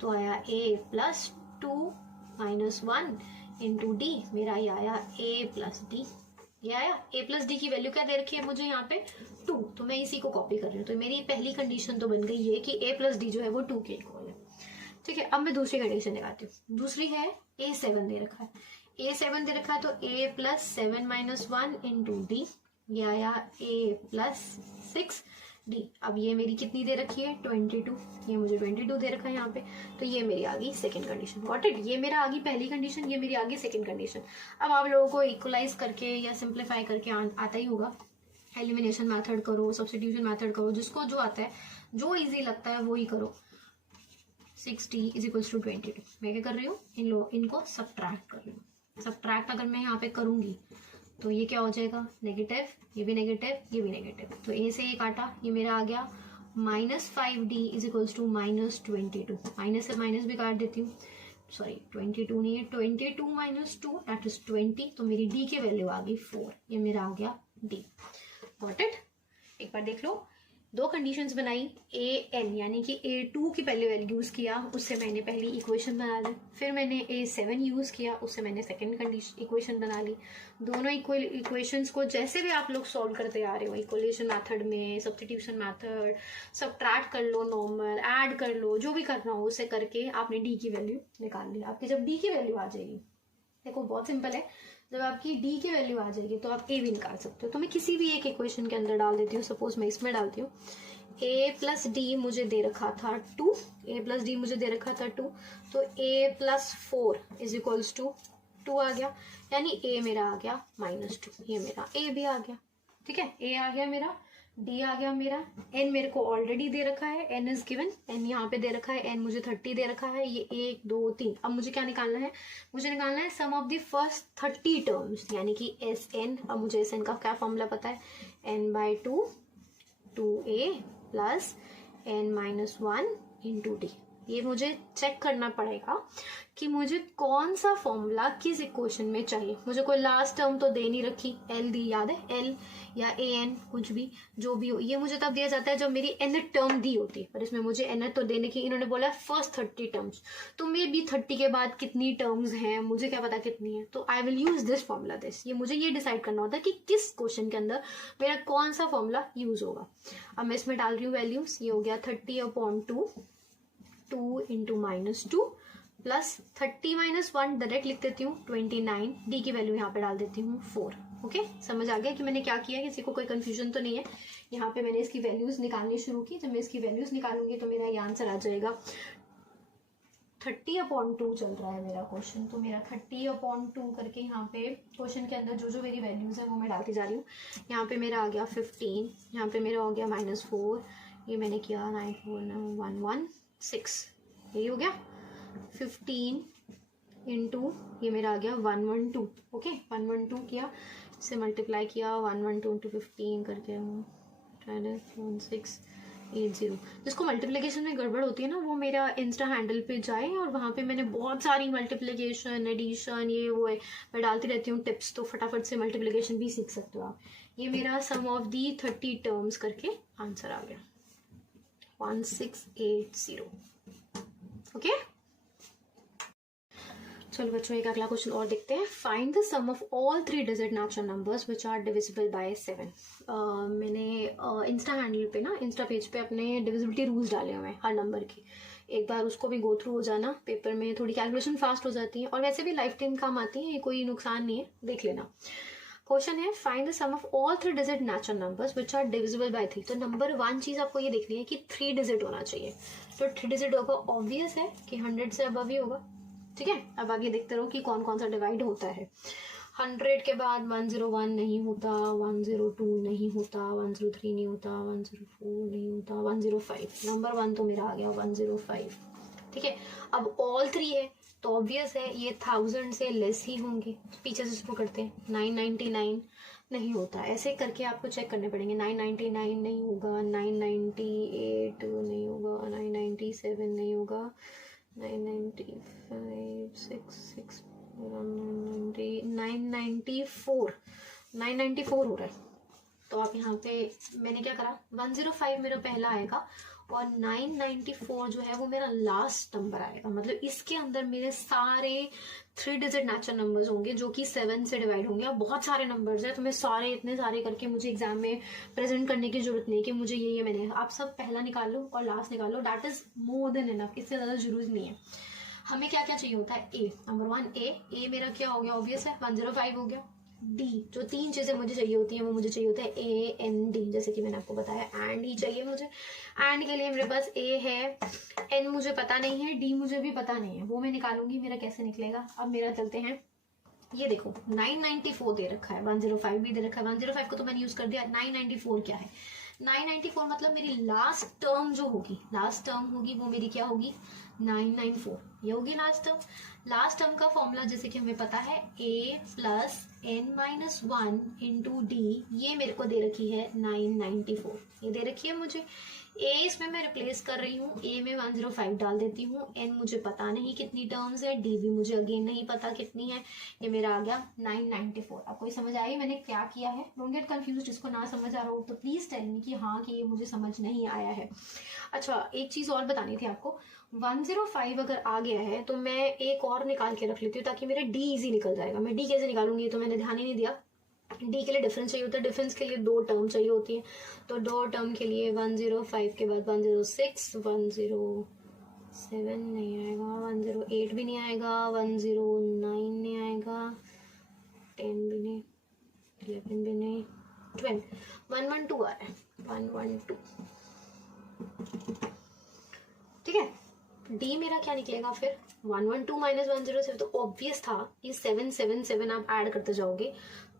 तो आया a + 2 - 1 इंटू डी, मेरा ये आया a + d। ये आया a + d की वैल्यू क्या दे रखी है मुझे यहाँ पे 2, तो मैं इसी को कॉपी कर रही हूँ। तो मेरी पहली कंडीशन तो बन गई ये कि a + d जो है वो 2 के इक्वल है। ठीक है, अब मैं दूसरी कंडीशन लगाती हूँ। दूसरी है a7 दे रखा है, a7 दे रखा है तो a + 7 - 1 इंटू डी, ये आया a + 6 d। अब ये मेरी कितनी दे रखी है 22, ये मुझे 22 दे रखा है यहाँ पे, तो ये मेरी आ गई सेकेंड कंडीशन। Got it? ये मेरा आ गई पहली कंडीशन, ये मेरी आ गई सेकेंड कंडीशन। अब आप लोगों को इक्वलाइज करके या सिंप्लीफाई करके आता ही होगा। एलिमिनेशन मेथड करो, सब्स्टिट्यूशन मेथड करो, जिसको जो आता है, जो इजी लगता है वो ही करो। 60 = 22। मैं क्या कर रही हूँ, इनको सब्ट्रैक्ट कर रही हूँ। सब्ट्रैक्ट अगर मैं यहाँ पे करूंगी तो ये क्या हो जाएगा, नेगेटिव, ये भी नेगेटिव, ये भी नेगेटिव, तो ए से ये काटा, ये मेरा आ गया -5d = -22। माइनस से माइनस भी काट देती हूँ, सॉरी 22 नहीं है, 22 - 2 दैट इज 20। तो मेरी d की वैल्यू आ गई 4, ये मेरा आ गया d। Got it? एक बार देख लो, दो कंडीशंस बनाई, an यानी कि a2 की पहले वैल्यू यूज किया, उससे मैंने पहली इक्वेशन बना ली। फिर मैंने a7 यूज किया, उससे मैंने सेकंड कंडीशन इक्वेशन बना ली। दोनों इक्वेशंस को जैसे भी आप लोग सॉल्व करते आ रहे हो, इक्वेशन मेथड में, सब्स्टिट्यूशन मेथड, सब्ट्रैक्ट कर लो, नॉर्मल ऐड कर लो, जो भी करना हो उसे करके आपने d की वैल्यू निकाल ली। आपकी जब d की वैल्यू आ जाएगी देखो बहुत सिंपल है, जब आपकी डी की वैल्यू आ जाएगी तो आप ए भी निकाल सकते हो। तो मैं किसी भी एक इक्वेशन के अंदर डाल देती हूँ, सपोज मैं इसमें डालती हूँ ए प्लस डी मुझे दे रखा था 2, ए प्लस डी मुझे दे रखा था 2, तो ए प्लस 4 इज इक्वल्स टू 2 आ गया, यानी ए मेरा आ गया -2, ये मेरा ए भी आ गया। ठीक है, ए आ गया मेरा, डी आ गया मेरा, एन मेरे को ऑलरेडी दे रखा है, एन इज गिवन, एन यहाँ पे दे रखा है, एन मुझे 30 दे रखा है, ये 1 2 3। अब मुझे क्या निकालना है, मुझे निकालना है सम ऑफ द फर्स्ट 30 टर्म्स, यानी कि एस एन। अब मुझे एस एन का क्या फॉर्मूला पता है, n/2 2a plus n-1 into D. ये मुझे चेक करना पड़ेगा कि मुझे कौन सा फॉर्मूला किस इक्वेशन में चाहिए। मुझे कोई लास्ट टर्म तो दे नहीं रखी, एल दी, याद है, एल या ए एन कुछ भी जो भी हो, ये मुझे तब दिया जाता है जब मेरी एन टर्म दी होती है, पर इसमें मुझे एन तो देने की, इन्होंने बोला फर्स्ट 30 टर्म्स, तो मे बी 30 के बाद कितनी टर्म्स हैं मुझे क्या पता कितनी है, तो I will use this formula this. ये मुझे ये डिसाइड करना होता है कि किस क्वेश्चन के अंदर मेरा कौन सा फॉर्मूला यूज होगा। अब मैं इसमें डाल रही हूँ वैल्यूज, ये हो गया 30/2 2 इंटू -2 प्लस 30 - 1 डायरेक्ट लिख देती हूँ 29, डी की वैल्यू यहाँ पे डाल देती हूँ 4। ओके, समझ आ गया कि मैंने क्या किया, किसी को कोई कंफ्यूजन तो नहीं है। यहाँ पे मैंने इसकी वैल्यूज निकालनी शुरू की, जब मैं इसकी वैल्यूज निकालूंगी तो मेरा ये आंसर आ जाएगा 30/2 चल रहा है मेरा क्वेश्चन, तो मेरा 30/2 करके यहाँ पे क्वेश्चन के अंदर जो जो मेरी वैल्यूज है वो मैं डालती जा रही हूँ। यहाँ पे मेरा आ गया 15, यहाँ पे मेरा हो गया -4, ये मैंने किया 9 4 116, यही हो गया 15 इंटू ये मेरा आ गया 112। ओके, 112 किया, इससे मल्टीप्लाई किया 112 इंटू 15 करके 1680। जिसको मल्टीप्लिकेशन में गड़बड़ होती है ना, वो मेरा इंस्टा हैंडल पे जाए और वहाँ पे मैंने बहुत सारी मल्टीप्लिकेशन एडिशन ये वो है मैं डालती रहती हूँ टिप्स, तो फटाफट से मल्टीप्लिकेशन भी सीख सकते हो आप। ये मेरा सम ऑफ दी 30 टर्म्स करके आंसर आ गया 1680। ओके, चलो बच्चों एक अगला क्वेश्चन और देखते हैं। Find the sum of all 3 digit natural numbers which are divisible by 7। मैंने इंस्टा हैंडल पे ना, इंस्टा पेज पे अपने डिविजिबिलिटी रूल्स डाले हुए हैं हर नंबर की, एक बार उसको भी गो थ्रू हो जाना, पेपर में थोड़ी कैलकुलेशन फास्ट हो जाती है और वैसे भी लाइफ टाइम काम आती है, ये कोई नुकसान नहीं है, देख लेना। क्वेश्चन है find the sum of all 3 digit natural numbers which are divisible by 3। तो नंबर 1 चीज आपको ये देखनी है कि 3 डिजिट होना चाहिए, तो 3 डिजिट होगा, ऑब्वियस है कि 100 से अबव ही होगा। ठीक है, अब आगे देखते रहो कि कौन कौन सा डिवाइड होता है। 100 के बाद 101 नहीं होता, 102 नहीं होता, 103 नहीं होता, 104 नहीं होता, 105। नंबर 1 तो मेरा आ गया 105। ठीक है, अब ऑल 3 है तो ऑब्वियस है ये 1000 से लेस ही होंगे, पीछे से शुरू करते हैं। 999 नहीं होता, ऐसे करके आपको चेक करने पड़ेंगे। 999 नहीं होगा, 998 नहीं होगा, 997 नहीं होगा, 995 6 994 हो रहा है। तो आप यहाँ पे मैंने क्या करा, 105 मेरा पहला आएगा और 994 जो है वो मेरा लास्ट नंबर आएगा। मतलब इसके अंदर मेरे सारे 3 डिजिट नेचुरल नंबर्स होंगे जो कि 7 से डिवाइड होंगे। अब बहुत सारे नंबर्स है तो मैं सारे इतने सारे करके मुझे एग्जाम में प्रेजेंट करने की जरूरत नहीं कि मुझे ये मैंने, आप सब पहला निकाल लो और लास्ट निकाल लो, that is more than enough, इससे ज्यादा जरूरी नहीं है। हमें क्या क्या चाहिए होता है, ए, नंबर 1 ए मेरा क्या हो गया, ऑब्वियस है 105 हो गया। डी, जो 3 चीजें मुझे चाहिए होती हैं वो मुझे चाहिए होता है ए एन डी, जैसे कि मैंने आपको बताया एंड ही चाहिए मुझे। एंड के लिए मेरे पास ए है, एन मुझे पता नहीं है, डी मुझे भी पता नहीं है, वो मैं निकालूंगी, मेरा कैसे निकलेगा। अब मेरा चलते हैं, ये देखो 994 दे रखा है, 105 भी दे रखा है, 105 को तो मैंने यूज कर दिया। 994 क्या है, 994 मतलब मेरी लास्ट टर्म जो होगी, लास्ट टर्म होगी वो मेरी क्या होगी, 994, ये होगी लास्ट टर्म। लास्ट टर्म का फॉर्मूला जैसे कि हमें पता है a plus n-1 into D, ये मेरे को दे रखी है 994, ये दे रखी है मुझे। a इसमें मैं रिप्लेस कर रही हूँ, a में 105 डाल देती हूँ, n मुझे पता नहीं कितनी टर्म्स है, d भी मुझे अगेन नहीं पता कितनी है, ये मेरा आ गया 994। अब कोई समझ आई मैंने क्या किया है? डोंट गेट कंफ्यूज, जिसको ना समझ आ रहा हो तो प्लीज टेल मी कि हाँ कि ये मुझे समझ नहीं आया है। अच्छा, एक चीज और बतानी थी आपको, 105 अगर आ गया है तो मैं एक और निकाल के रख लेती हूँ ताकि मेरा डी इजी निकल जाएगा। मैं डी कैसे निकालूंगी तो मैंने ध्यान ही नहीं दिया। डी के लिए डिफरेंस चाहिए होता है, डिफरेंस के लिए 2 टर्म चाहिए होती है, तो 2 टर्म के लिए 105 के बाद 106, 7 नहीं आएगा, 108 भी नहीं आएगा, 109 नहीं आएगा, 10 भी नहीं, 11 भी नहीं, 12, 112 आ रहा है, 112। ठीक है, डी मेरा क्या निकलेगा फिर 112 माइनस 107, तो ऑब्वियस था कि 777 आप ऐड करते जाओगे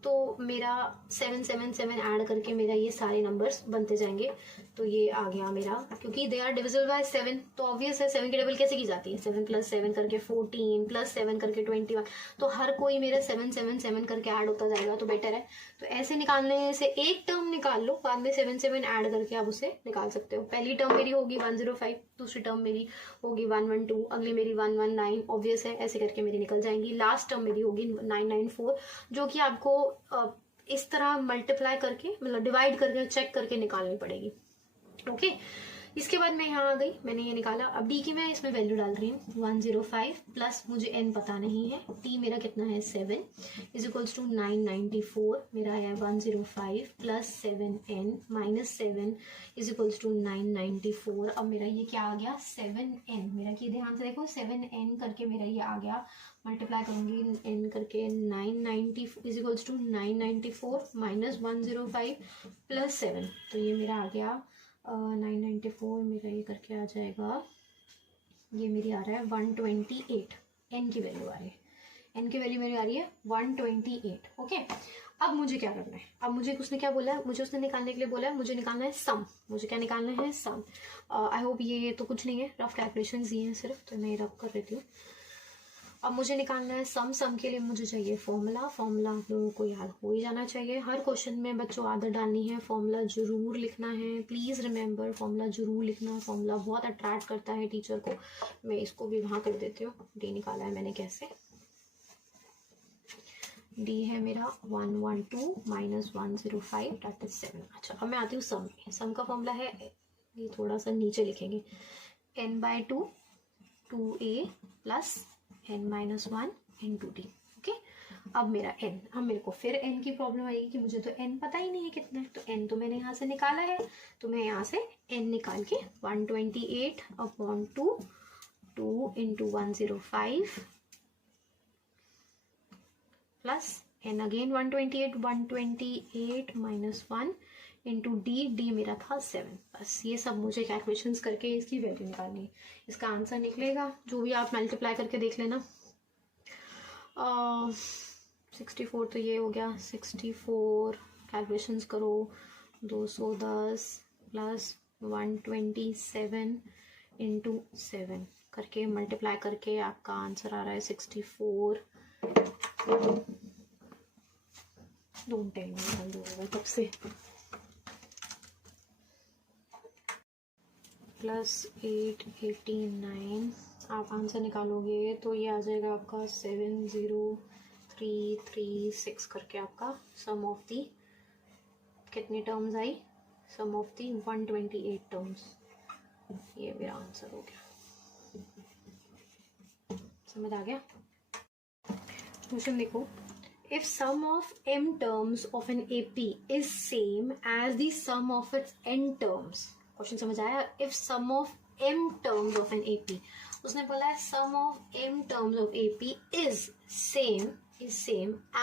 तो मेरा 777 ऐड करके मेरा ये सारे नंबर्स बनते जाएंगे। तो ये आ गया मेरा, क्योंकि दे आर डिविजिबल बाय 7, तो ऑब्वियस है 7 की डबल कैसे की जाती है, 7 + 7 करके 14 + 7 करके 21, तो हर कोई मेरा 777 करके ऐड होता जाएगा, तो बेटर है। तो ऐसे निकालने से एक टर्म निकाल लो, बाद में 7 ऐड करके आप उसे निकाल सकते हो। पहली टर्म मेरी होगी 105, दूसरी टर्म मेरी होगी 112, अगली मेरी 119, ऑब्वियस है ऐसे करके मेरी निकल जाएंगी। लास्ट टर्म मेरी होगी 994, जो कि आपको इस तरह मल्टीप्लाई करके, मतलब डिवाइड करके चेक करके निकालनी पड़ेगी। ओके, इसके बाद मैं यहाँ आ गई, मैंने ये निकाला। अब डी की मैं इसमें वैल्यू डाल रही हूँ 105 प्लस मुझे एन पता नहीं है, टी मेरा कितना है 7 = 994, मेरा आया 105 प्लस 7n माइनस 7 = 994। अब मेरा ये क्या आ गया 7n, मेरा की ध्यान से देखो 7n करके मेरा ये आ गया, मल्टीप्लाई करूंगी n करके 990 = 994 माइनस 105 प्लस 7, तो ये मेरा आ गया 994, मेरा ये करके आ जाएगा, ये मेरी आ रहा है 128, n की वैल्यू आ रही है, n की वैल्यू मेरी आ रही है 128। ओके, अब मुझे क्या करना है, अब मुझे उसने क्या बोला है, मुझे उसने निकालने के लिए बोला है, मुझे निकालना है सम। मुझे क्या निकालना है सम। आई होप ये तो कुछ नहीं है, रफ कैलकुलेशन दिए हैं सिर्फ, तो मैं रफ कर देती हूँ। अब मुझे निकालना है सम। सम के लिए मुझे चाहिए फॉर्मूला। फॉर्मूला आप लोगों को याद हो ही जाना चाहिए, हर क्वेश्चन में बच्चों आदत डालनी है, फॉर्मूला जरूर लिखना है, प्लीज़ रिमेंबर फॉर्मूला जरूर लिखना। फॉर्मूला बहुत अट्रैक्ट करता है टीचर को। मैं इसको भी वहाँ कर देती हूँ, डी निकाला है मैंने कैसे, डी है मेरा 112 माइनस 105 दैट इज 7। अच्छा, अब मैं आती हूँ सम में। सम का फॉर्मूला है, ये थोड़ा सा नीचे लिखेंगे, n/2 2a plus n-1 into d। Okay, अब मेरा n, अब मेरे को फिर n की प्रॉब्लम आएगी कि मुझे तो n पता ही नहीं है कितना है, तो n तो मैंने यहाँ से निकाला है, तो मैं यहाँ से n निकाल के 128/2 2 into 105 plus n again 128 minus 1 into D मेरा था 7। बस ये सब मुझे कैलकुलेशंस करके इसकी वैल्यू निकालनी है। इसका आंसर निकलेगा, जो भी आप मल्टीप्लाई करके देख लेना। 64 तो ये हो गया, 64 कैलकुलेशंस करो, 210 प्लस 127 इंटू 7 करके मल्टीप्लाई करके आपका आंसर आ रहा है 64। डोंट टेल मी बंद होगा तब से, प्लस 889 आप आंसर निकालोगे तो ये आ जाएगा आपका 70336 करके आपका सम ऑफ दी कितनी टर्म्स आई, सम ऑफ दी 128 टर्म्स। ये मेरा आंसर हो गया। समझ आ गया? क्वेश्चन देखो, if sum of m terms of an AP is same as the sum of its n terms, question समझ आया? if sum of m terms of an AP, उसने बोला है sum of m terms of AP is same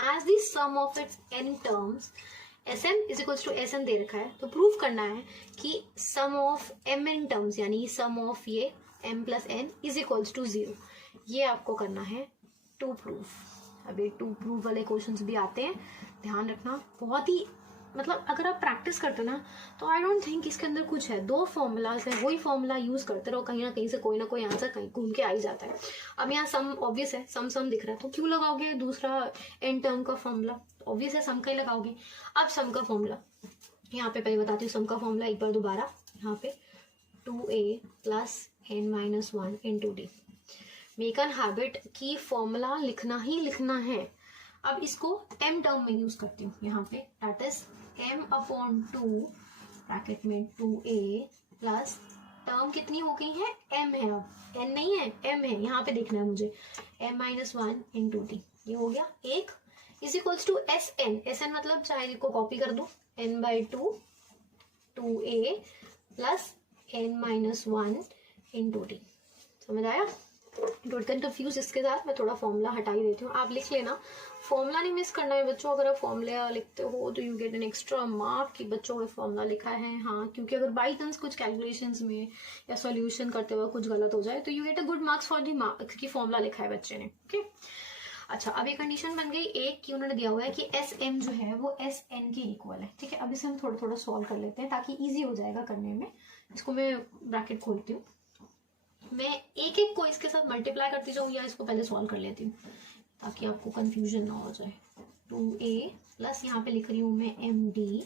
as the sum of its n terms, Sm is equals to Sn दे रखा है, तो prove करना है कि sum of mn terms यानी sum of ये m plus n is equals to 0। ये आपको करना है टू प्रूफ। अभी टू प्रूफ वाले क्वेश्चंस भी आते हैं, ध्यान रखना। बहुत ही मतलब अगर आप प्रैक्टिस करते ना तो आई डोंट थिंक इसके अंदर कुछ है। 2 फॉर्मूलाज है, वही फॉर्मूला यूज करते रहो, कहीं ना कहीं से कोई ना कोई आंसर कहीं घूम के आ ही जाता है। अब यहाँ सम ऑब्वियस है, सम दिख रहा है, तो क्यों लगाओगे दूसरा एन टर्म का फॉर्मूला? ऑब्वियस है सम का ही लगाओगे। अब सम का फॉर्मूला यहाँ पे पहले बताती हूँ। सम का फॉर्मूला एक बार दोबारा, यहाँ पे 2a plus n-1 into D. Make an habit की फॉर्मूला लिखना ही लिखना है। अब इसको m टर्म में यूज करती हूँ यहाँ पे, दैट इज m/2 ब्रैकेट में 2a प्लस टर्म कितनी हो गई है, m है, अब n नहीं है m है, यहाँ पे देखना है मुझे, m-1 इंटू डी। ये हो गया एक इज इक्वल्स टू Sn मतलब चाहे इसको कॉपी कर दो, n/2 2a plus n-1 into D. समझ आया? Don't get confuse. इसके साथ मैं थोड़ा फॉर्मूला हटा ही देती हूँ, आप लिख लेना। फॉर्मूला नहीं मिस करना है बच्चों। अगर आप फॉर्मूला लिखते हो तो you get an extra mark कि बच्चों ने फॉर्मूला लिखा है। हाँ, क्योंकि अगर बाई चांस कुछ कैलकुलेशंस में या सॉल्यूशन करते हुए कुछ गलत हो जाए तो you get a good marks for the marks की फॉर्मूला लिखा है बच्चे ने। ओके, अच्छा, अब ये कंडीशन बन गई एक कि उन्होंने दिया हुआ है कि एस एम जो है वो एस एन के इक्वल है। ठीक है, अब इसे हम थोड़ा थोड़ा सॉल्व कर लेते हैं ताकि इजी हो जाएगा करने में। इसको मैं ब्रैकेट खोलती हूँ, मैं एक एक को इसके साथ मल्टीप्लाई करती जाऊँ या इसको पहले सॉल्व कर लेती हूँ ताकि आपको कंफ्यूजन ना हो जाए। 2a प्लस यहाँ पे लिख रही हूँ मैं m d,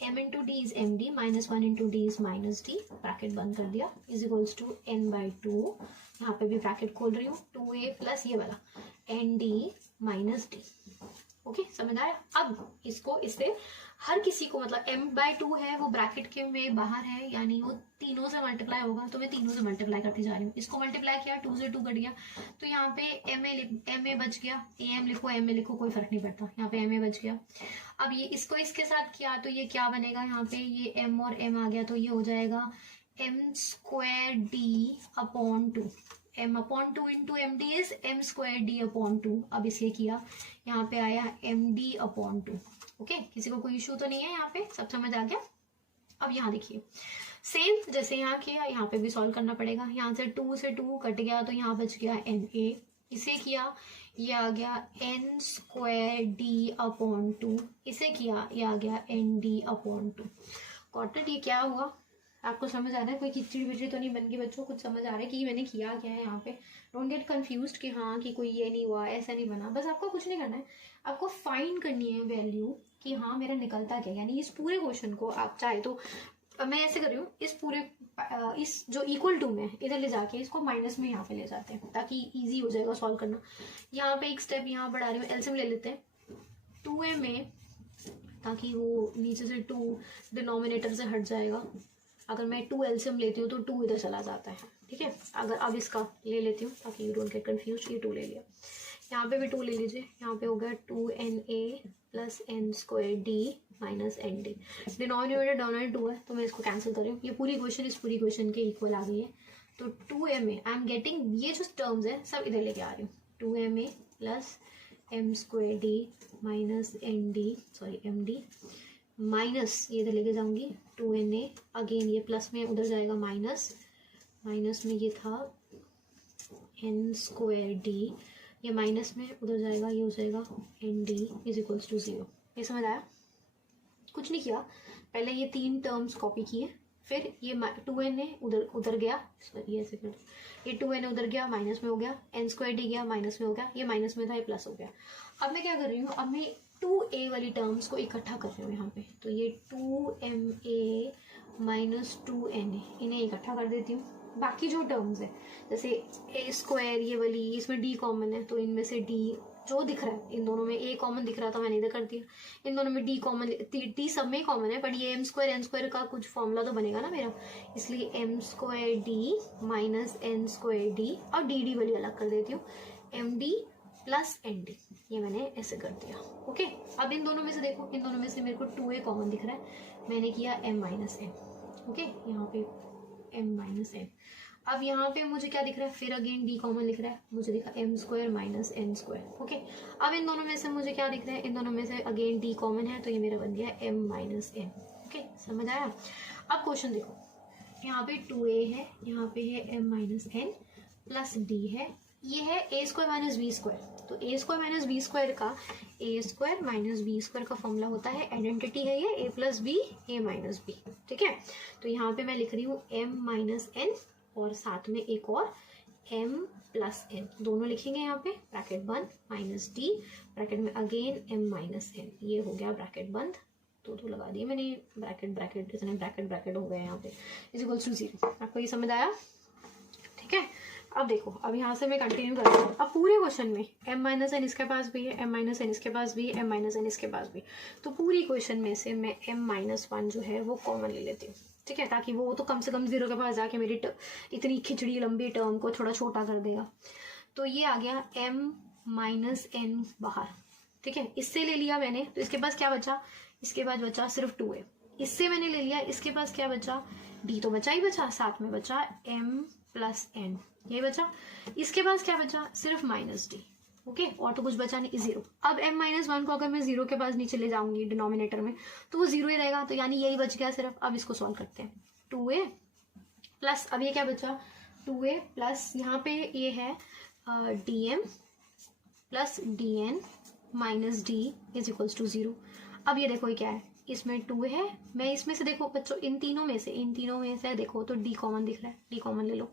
m into d is m d, -1 into d is minus d, bracket बंद कर दिया, इज इक्वल्स टू n/2। यहाँ पे भी ब्रैकेट खोल रही हूँ, 2a प्लस ये वाला n d minus d. Okay, समझ आया? अब इसको इससे हर किसी को, मतलब m/2 है वो ब्रैकेट के में बाहर है, यानी वो तीनों से मल्टीप्लाई होगा, तो मैं तीनों से मल्टीप्लाई करती जा रही हूँ। इसको मल्टीप्लाई किया, 2 से 2 कट गया, तो यहाँ पे एम ए बच गया। am लिखो m ए लिखो कोई फर्क नहीं पड़ता, यहाँ पे m ए बच गया। अब ये इसको इसके साथ किया तो ये क्या बनेगा, यहाँ पे ये m और m आ गया तो ये हो जाएगा m² d upon 2। m/2 into m d is m² d upon 2। अब इसलिए किया, यहाँ पे आया md अपॉन 2। ओके, किसी को कोई इशू तो नहीं है यहाँ पे, सब समझ आ गया? अब यहाँ देखिए, सेम जैसे यहाँ किया यहाँ पे भी सॉल्व करना पड़ेगा। यहाँ से 2 से 2 कट गया तो यहाँ बच गया na। इसे किया, ये आ गया n² d अपॉन 2। इसे किया, ये आ गया nd अपॉन 2। Got it? ये क्या हुआ, आपको समझ आ रहा है? कोई खिचड़ी बिचड़ी तो नहीं बन गई बच्चों? कुछ समझ आ रहा है कि मैंने किया क्या है यहाँ पे? डोंट गेट कंफ्यूज्ड कि हाँ कि कोई ये नहीं हुआ, ऐसा नहीं बना। बस आपको कुछ नहीं करना है, आपको फाइंड करनी है वैल्यू कि हाँ मेरा निकलता क्या। यानी इस पूरे क्वेश्चन को आप चाहे तो, मैं ऐसे कर रही हूँ, इस पूरे इस जो इक्वल टू में इधर ले जाके इसको माइनस में यहाँ पे ले जाते हैं ताकि इजी हो जाएगा सॉल्व करना। यहाँ पे एक स्टेप यहाँ बढ़ा रही हूँ, एलसीएम ले लेते हैं 2a में, ताकि वो नीचे से 2 डिनोमिनेटर से हट जाएगा। अगर मैं 2 एलसीएम लेती हूँ तो 2 इधर चला जाता है। ठीक है, अगर अब इसका ले लेती हूँ ताकि यू डोंट गेट कंफ्यूज। ये 2 ले लिया, यहाँ पे भी 2 ले लीजिए, यहाँ पे हो गया 2na plus n² d minus n d. Denominator dominator 2 है तो मैं इसको कैंसिल कर रही हूँ। ये पूरी क्वेश्चन इस पूरी क्वेश्चन के इक्वल आ गई है। तो 2ma आई एम गेटिंग, ये जो टर्म्स है सब इधर लेके आ रही हूँ। 2ma plus m² d minus n d, sorry m d, minus ये इधर लेके जाऊंगी 2na, अगेन ये प्लस में उधर जाएगा माइनस, माइनस में ये था n² d, ये माइनस में उधर जाएगा, ये हो जाएगा n d is equals to 0। ये समझ आया? कुछ नहीं किया, पहले ये 3 टर्म्स कॉपी किए, फिर ये 2na उधर गया, सॉरी ऐसे कर, ये 2na उधर गया माइनस में हो गया, n² d गया माइनस में हो गया, ये माइनस में था ये प्लस हो गया। अब मैं क्या कर रही हूँ, अब मैं 2a वाली टर्म्स को इकट्ठा कर रही हूँ यहाँ पे। तो ये 2ma माइनस 2na, इन्हें इकट्ठा कर देती हूँ। बाकी जो टर्म्स है जैसे a² ये वाली, इसमें d कॉमन है तो इनमें से d जो दिख रहा है, इन दोनों में a कॉमन दिख रहा था मैंने इधर कर दिया, इन दोनों में d कॉमन, d सब में कॉमन है, बट ये m² n² का कुछ फॉर्मूला तो बनेगा ना मेरा, इसलिए m² d minus n² d और dd वाली अलग कर देती हूँ, md प्लस nd। ये मैंने ऐसे कर दिया। ओके, अब इन दोनों में से देखो, इन दोनों में से मेरे को 2a कॉमन दिख रहा है, मैंने किया m माइनस n। ओके, यहाँ पे m माइनस n। अब यहाँ पे मुझे क्या दिख रहा है, फिर अगेन d कॉमन लिख रहा है, मुझे दिखा m² माइनस n²। ओके, अब इन दोनों में से मुझे क्या दिख रहा है, इन दोनों में से अगेन d कॉमन है तो ये मेरा बन गया m माइनस n। ओके, समझ आया? अब क्वेश्चन देखो, यहाँ पे 2a है, यहाँ पे है m minus n plus d है, ये है a² माइनस b²। तो a² माइनस b² का a² माइनस b² का फॉर्मूला होता है, आइडेंटिटी है ये a plus b a minus b। ठीक है, तो यहाँ पे मैं लिख रही हूँ m माइनस n और साथ में एक और m प्लस n, दोनों लिखेंगे यहाँ पे, ब्रैकेट बंद, माइनस d, ब्रैकेट में अगेन m माइनस n, ये हो गया ब्रैकेट बंद, तो लगा दिए मैंने ब्रैकेट इतने ब्रैकेट हो गए यहाँ पे, इज इक्वल्स टू 0। आपको ये समझ आया? ठीक है, अब देखो, अब यहाँ से मैं कंटिन्यू करती हूँ। अब पूरे क्वेश्चन में m माइनस n इसके पास भी है, m माइनस n इसके पास भी, m माइनस n इसके पास भी, तो पूरी क्वेश्चन में से मैं m माइनस 1 जो है वो कॉमन ले लेती हूँ। ठीक है, ताकि वो तो कम से कम 0 के पास जाके मेरी इतनी खिचड़ी लंबी टर्म को थोड़ा छोटा कर देगा। तो ये आ गया m माइनस n बाहर। ठीक है, इससे ले लिया मैंने, तो इसके पास क्या बचा, इसके पास बचा सिर्फ 2a, इससे मैंने ले लिया, इसके पास क्या बचा, d तो बचा ही बचा, साथ में बचा m प्लस n। ये बचा। इसके पास क्या बचा, सिर्फ माइनस डी। ओके, और तो कुछ बचा नहीं, जीरो। अब m-1 को अगर मैं जीरो के पास नीचे ले जाऊंगी डिनोमिनेटर में तो वो जीरो ही रहेगा, तो यानी यही बच गया सिर्फ। अब इसको सॉल्व करते हैं। 2a प्लस, अब ये क्या बचा, 2a प्लस यहाँ पे ये है dm plus dn minus d is equals to zero. अब ये देखो ये क्या है, इसमें 2 है, मैं इसमें से देखो बच्चों इन तीनों में से देखो तो d कॉमन दिख रहा है, d कॉमन ले लो,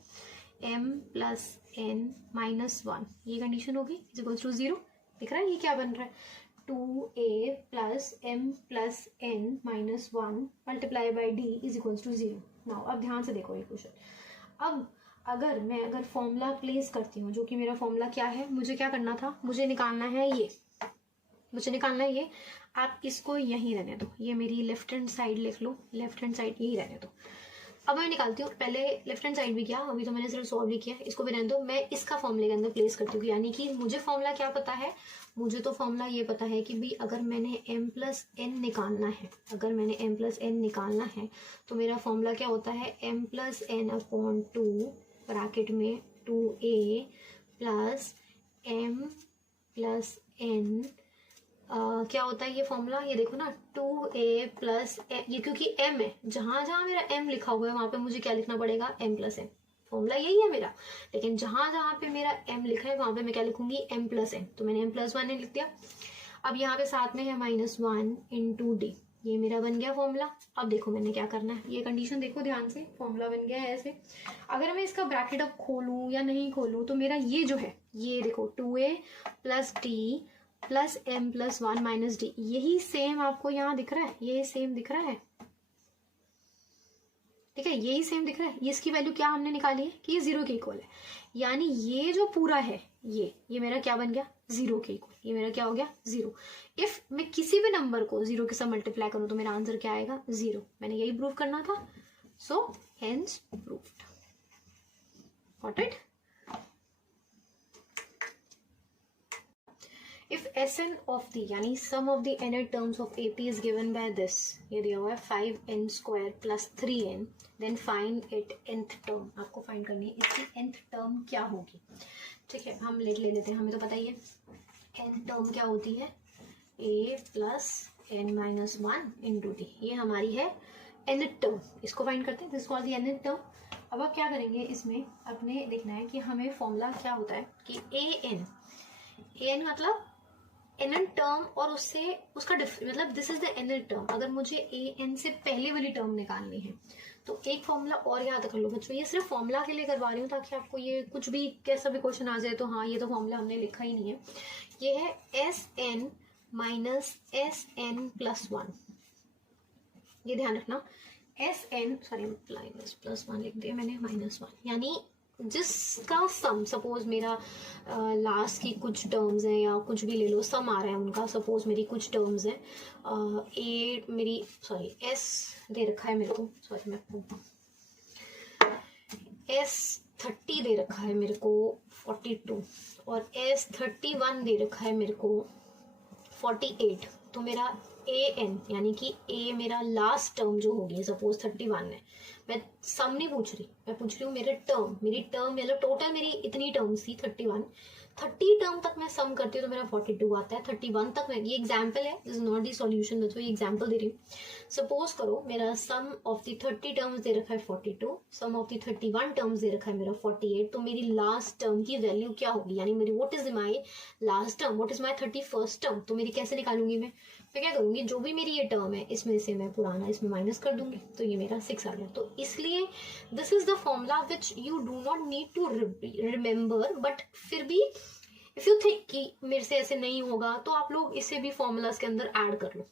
m प्लस n माइनस 1, ये कंडीशन होगी, इज इक्वल्स टू जीरो। दिख रहा है ये क्या बन रहा है, 2a plus m plus n minus 1 multiply by d is equals to zero. Now अब ध्यान से देखो ये क्वेश्चन। अब अगर फॉर्मूला प्लेस करती हूँ, जो कि मेरा फॉर्मूला क्या है, मुझे क्या करना था, मुझे निकालना है ये, आप इसको यहीं रहने दो, ये मेरी लेफ्ट हैंड साइड लिख लो, लेफ्ट हैंड साइड यही रहने दो। अब मैं निकालती हूँ, पहले लेफ्ट हैंड साइड भी किया, अभी तो मैंने सिर्फ सॉल्व भी किया, इसको भी रहने दो। मैं इसका फॉर्मूले के अंदर प्लेस करती हूँ, यानी कि मुझे फॉर्मूला क्या पता है, मुझे तो फॉर्मूला ये पता है कि भाई अगर मैंने m प्लस n निकालना है, तो मेरा फॉर्मूला क्या होता है, m plus n upon 2 bracket में 2a plus m plus n क्या होता है ये फॉर्मूला, ये देखो ना, 2a प्लस ये, क्योंकि m है, जहां जहां मेरा m लिखा हुआ है वहां पे मुझे क्या लिखना पड़ेगा, m प्लस n। फॉर्मूला यही है मेरा, लेकिन जहां जहां पे मेरा m लिखा है वहां पे मैं क्या लिखूंगी, m प्लस n। तो मैंने m प्लस 1 लिख दिया। अब यहाँ पे साथ में है -1 इंटू डी, ये मेरा बन गया फॉर्मूला। अब देखो मैंने क्या करना है, ये कंडीशन देखो ध्यान से, फॉर्मूला बन गया है ऐसे। अगर मैं इसका ब्रैकेट अब खोलूं या नहीं खोलूं, तो मेरा ये जो है, ये देखो 2a plus D plus m plus 1 minus D, यही सेम आपको यहाँ दिख रहा है, ये सेम दिख रहा है, ठीक है, यही सेम दिख रहा है। ये इसकी वैल्यू क्या हमने निकाली है कि ये जीरो के इक्वल है, यानी ये जो पूरा है ये मेरा क्या बन गया, जीरो के इक्वल, ये मेरा क्या हो गया, जीरो। इफ मैं किसी भी नंबर को जीरो के साथ मल्टीप्लाई करूं तो मेरा आंसर क्या आएगा, जीरो। मैंने यही प्रूव करना था, so hence proved. Got it. If Sn of the यानी sum of the nth terms of AP is given by this, ये दिया हुआ है 5n square plus 3n, then find it nth term। आपको फाइंड करनी है इसकी nth term क्या होगी, ठीक है। हम ले लेते हैं, हमें तो पता ही है nth term क्या होती है, a plus n minus 1 into D, ये हमारी है nth term। इसको फाइंड करते हैं, this called the nth term। अब आप क्या करेंगे, इसमें अपने देखना है कि हमें फॉर्मूला क्या होता है कि an मतलब nth टर्म और उससे उसका मतलब this is the nth term. अगर मुझे an से पहले वाली टर्म निकालनी है तो एक फॉर्मूला और याद कर लो बच्चों, ये सिर्फ फॉर्मूला के लिए करवा रही हूँ ताकि आपको ये कुछ भी कैसा भी क्वेश्चन आ जाए तो हाँ ये तो फॉर्मूला हमने लिखा ही नहीं है। ये है Sn माइनस Sn प्लस 1, ये ध्यान रखना। Sn सॉरी माइनस प्लस 1 लिख दिया मैंने, -1, यानी जिसका सम, सपोज मेरा लास्ट की कुछ टर्म्स हैं या कुछ भी ले लो, सम आ रहा है उनका, सपोज मेरी कुछ टर्म्स हैं, ए मेरी सॉरी एस दे रखा है मेरे को, सॉरी मैं S30 दे रखा है मेरे को 42 और S31 दे रखा है मेरे को 48। तो मेरा an यानी कि a मेरा लास्ट टर्म जो होगी, सपोज 31 है, मैं सम नहीं पूछ रही, मैं पूछ रही हूँ मेरी टर्म मतलब टोटल मेरी इतनी टर्म्स थी 31, 30 टर्म तक मैं सम करती हूँ तो मेरा 42 आता है। 31 तक मैं, ये एग्जाम्पल है, this is not the solution, बच्चों ये एग्जाम्पल दे रही हूँ। सपोज करो मेरा सम ऑफ द 30 टर्म्स दे रखा है 42, सम ऑफ द 31 टर्म्स दे रखा है मेरा 48, तो मेरी लास्ट टर्म की वैल्यू क्या होगी, यानी मेरी what is my last term, what is my 31st term. तो मेरी कैसे निकालूंगी मैं क्या करूंगी, जो भी मेरी ये टर्म है इसमें से मैं पुराना इसमें माइनस कर दूंगी, तो ये मेरा 6 आ गया। तो इसलिए this is the formula which you do not need to remember, but फिर भी इफ यू थिंक कि मेरे से ऐसे नहीं होगा तो आप लोग इसे भी फॉर्मूलाज के अंदर ऐड कर लो,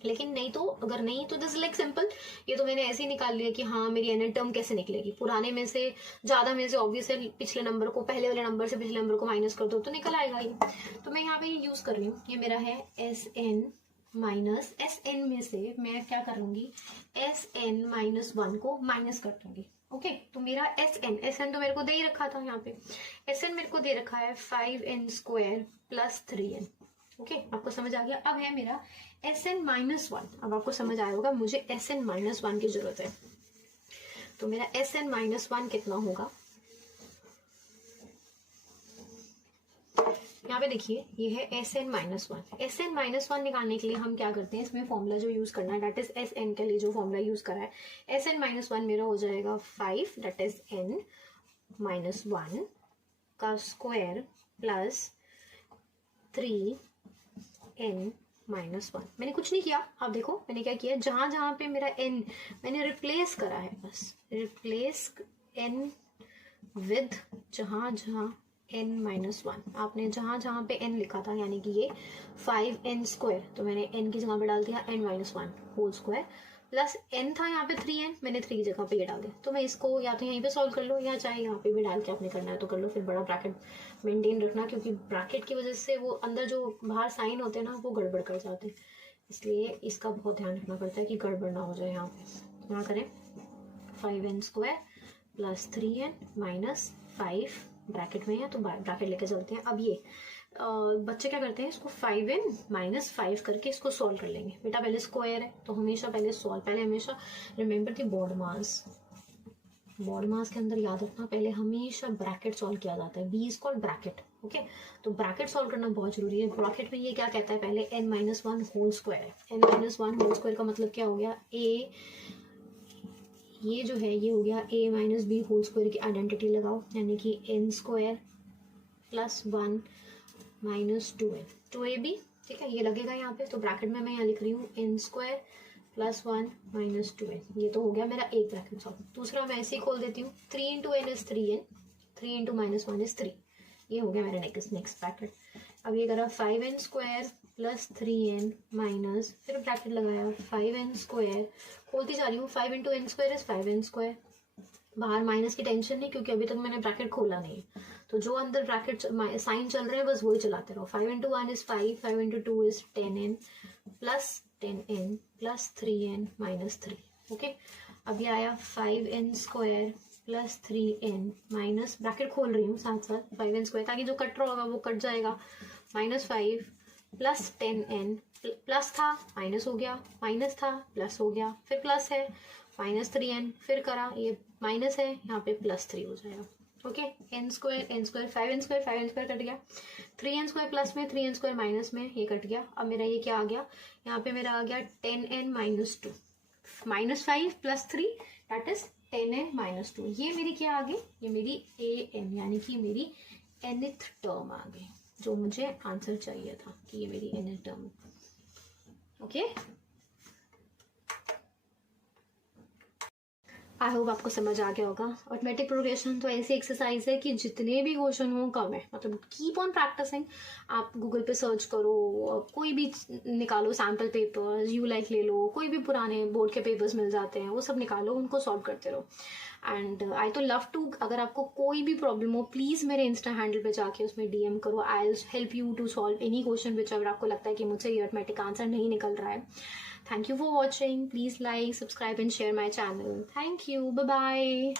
लेकिन नहीं तो अगर नहीं तो दिस लाइक सिंपल, ये तो मैंने ऐसे ही निकाल लिया कि हाँ मेरी nth टर्म कैसे निकलेगी, पुराने में से ज्यादा में से ऑब्वियस है, पिछले नंबर को पहले वाले नंबर से पिछले नंबर को माइनस कर दो तो निकल आएगा ये। तो मैं यहाँ पे ये यूज कर रही हूँ, ये मेरा है Sn माइनस Sn में से मैं क्या करूंगी, Sn माइनस 1 को माइनस कर दूंगी। ओके, तो मेरा Sn तो मेरे को दे ही रखा था, यहाँ पे Sn मेरे को दे रखा है 5n square plus 3n। Okay, आपको समझ आ गया। अब है मेरा Sn माइनस 1, अब आपको समझ आया होगा मुझे Sn माइनस 1 की जरूरत है, तो मेरा Sn माइनस 1 कितना होगा, यहाँ पे देखिए ये है Sn-1। Sn-1 निकालने के लिए हम क्या करते हैं, इसमें फॉर्मूला जो यूज करना है, दैट इज Sn के लिए जो फॉर्मूला यूज करा है, Sn-1 मेरा हो जाएगा 5, दैट इज n-1 का स्क्वायर प्लस 3n-1। मैंने कुछ नहीं किया, आप देखो मैंने क्या किया, जहां जहां पे मेरा n मैंने रिप्लेस करा है, बस रिप्लेस n विद जहां जहां n-1। आपने जहां जहां पे n लिखा था, यानी कि ये 5n स्क्वायर, तो मैंने n की जगह पे डाल दिया n-1 whole square, plus n था यहाँ पे 3n, मैंने 3 की जगह पे ये डाल दिया। तो मैं इसको या तो यहीं पे सॉल्व कर लो, या चाहे यहाँ पे भी डाल के आपने करना है तो कर लो, फिर बड़ा ब्रैकेट मेंटेन रखना, क्योंकि ब्रैकेट की वजह से वो अंदर जो बाहर साइन होते हैं ना, वो गड़बड़ कर जाते हैं, इसलिए इसका बहुत ध्यान रखना पड़ता है कि गड़बड़ ना हो जाए। यहाँ पे यहाँ करें 5n square plus 3n minus 5 bracket में है, तो ब्रैकेट लेके चलते हैं। अब ये बच्चे क्या करते हैं, इसको 5n माइनस 5 करके इसको सॉल्व कर लेंगे। बेटा पहले स्क्वायर है तो हमेशा पहले हमेशा रिमेंबर दी बॉड मास के अंदर याद रखना, पहले हमेशा ब्रैकेट सॉल्व किया जाता है, b is called bracket. Okay, तो ब्रैकेट सॉल्व करना बहुत जरूरी है। ब्रैकेट में ये क्या कहता है, पहले n-1 होल स्क्वायर है। n-1 होल स्क्वायर का मतलब क्या हो गया, a ये जो है ये हो गया a minus b whole square की आइडेंटिटी लगाओ, यानी कि n square plus 1 minus 2ab, ठीक है, ये लगेगा यहाँ पे। तो ब्रैकेट में मैं यहाँ लिख रही हूँ n square plus 1 minus 2n, ये तो हो गया मेरा एक ब्रैकेट सॉल्व। दूसरा मैं ऐसे ही खोल देती हूँ, 3 into n is 3n, 3 into minus 1 is 3, ये हो गया मेरा नेक्स्ट ब्रैकेट। अब ये करा 5n square plus 3n minus, फिर ब्रैकेट लगाया 5n स्क्वायर, खोलती जा रही हूँ, 5 into n square is 5n square, बाहर माइनस की टेंशन नहीं क्योंकि अभी तक मैंने ब्रैकेट खोला नहीं है, तो जो अंदर ब्रैकेट साइन चल रहे हैं बस वही चलाते रहो। 5 into 1 is 5, 5 into 2 is 10n plus 10n plus 3n minus 3। Okay, अब ये आया 5n square plus 3n minus, bracket खोल रही हूँ साथ साथ 5n स्क्वायर, ताकि जो कट रहा होगा वो कट जाएगा, माइनस 5 प्लस 10n, प्लस था माइनस हो गया, माइनस था प्लस हो गया, फिर प्लस है माइनस 3n, फिर करा ये माइनस है, यहाँ पे प्लस 3 हो जाएगा। Okay, n square 5n square cut गया, 3n स्क्वायर प्लस में 3n स्क्वायर माइनस में, ये कट गया। अब मेरा ये क्या आ गया, यहाँ पे मेरा आ गया 10n minus 2, minus 5 plus 3 that is 10n minus 2। ये मेरी क्या आ गई, ये मेरी an यानी कि मेरी nth टर्म आ गई, जो मुझे आंसर चाहिए था कि ये मेरी nth टर्म। ओके, आई होप आपको समझ आ गया होगा। अरिथमेटिक प्रोग्रेशन तो ऐसी एक्सरसाइज है कि जितने भी क्वेश्चन हो कम है, मतलब कीप ऑन प्रैक्टिसिंग। आप गूगल पे सर्च करो, कोई भी निकालो सैम्पल पेपर्स, यू लाइक ले लो, कोई भी पुराने बोर्ड के पेपर्स मिल जाते हैं, वो सब निकालो, उनको सॉल्व करते रहो। एंड आई तो लव टू, अगर आपको कोई भी प्रॉब्लम हो प्लीज़ मेरे इंस्टा हैंडल पे जाके उसमें DM करो, I will help you to solve any question which अगर आपको लगता है कि मुझसे ये अरिथमेटिक आंसर नहीं निकल रहा है। Thank you for watching. Please like, subscribe and share my channel. Thank you. Bye-bye.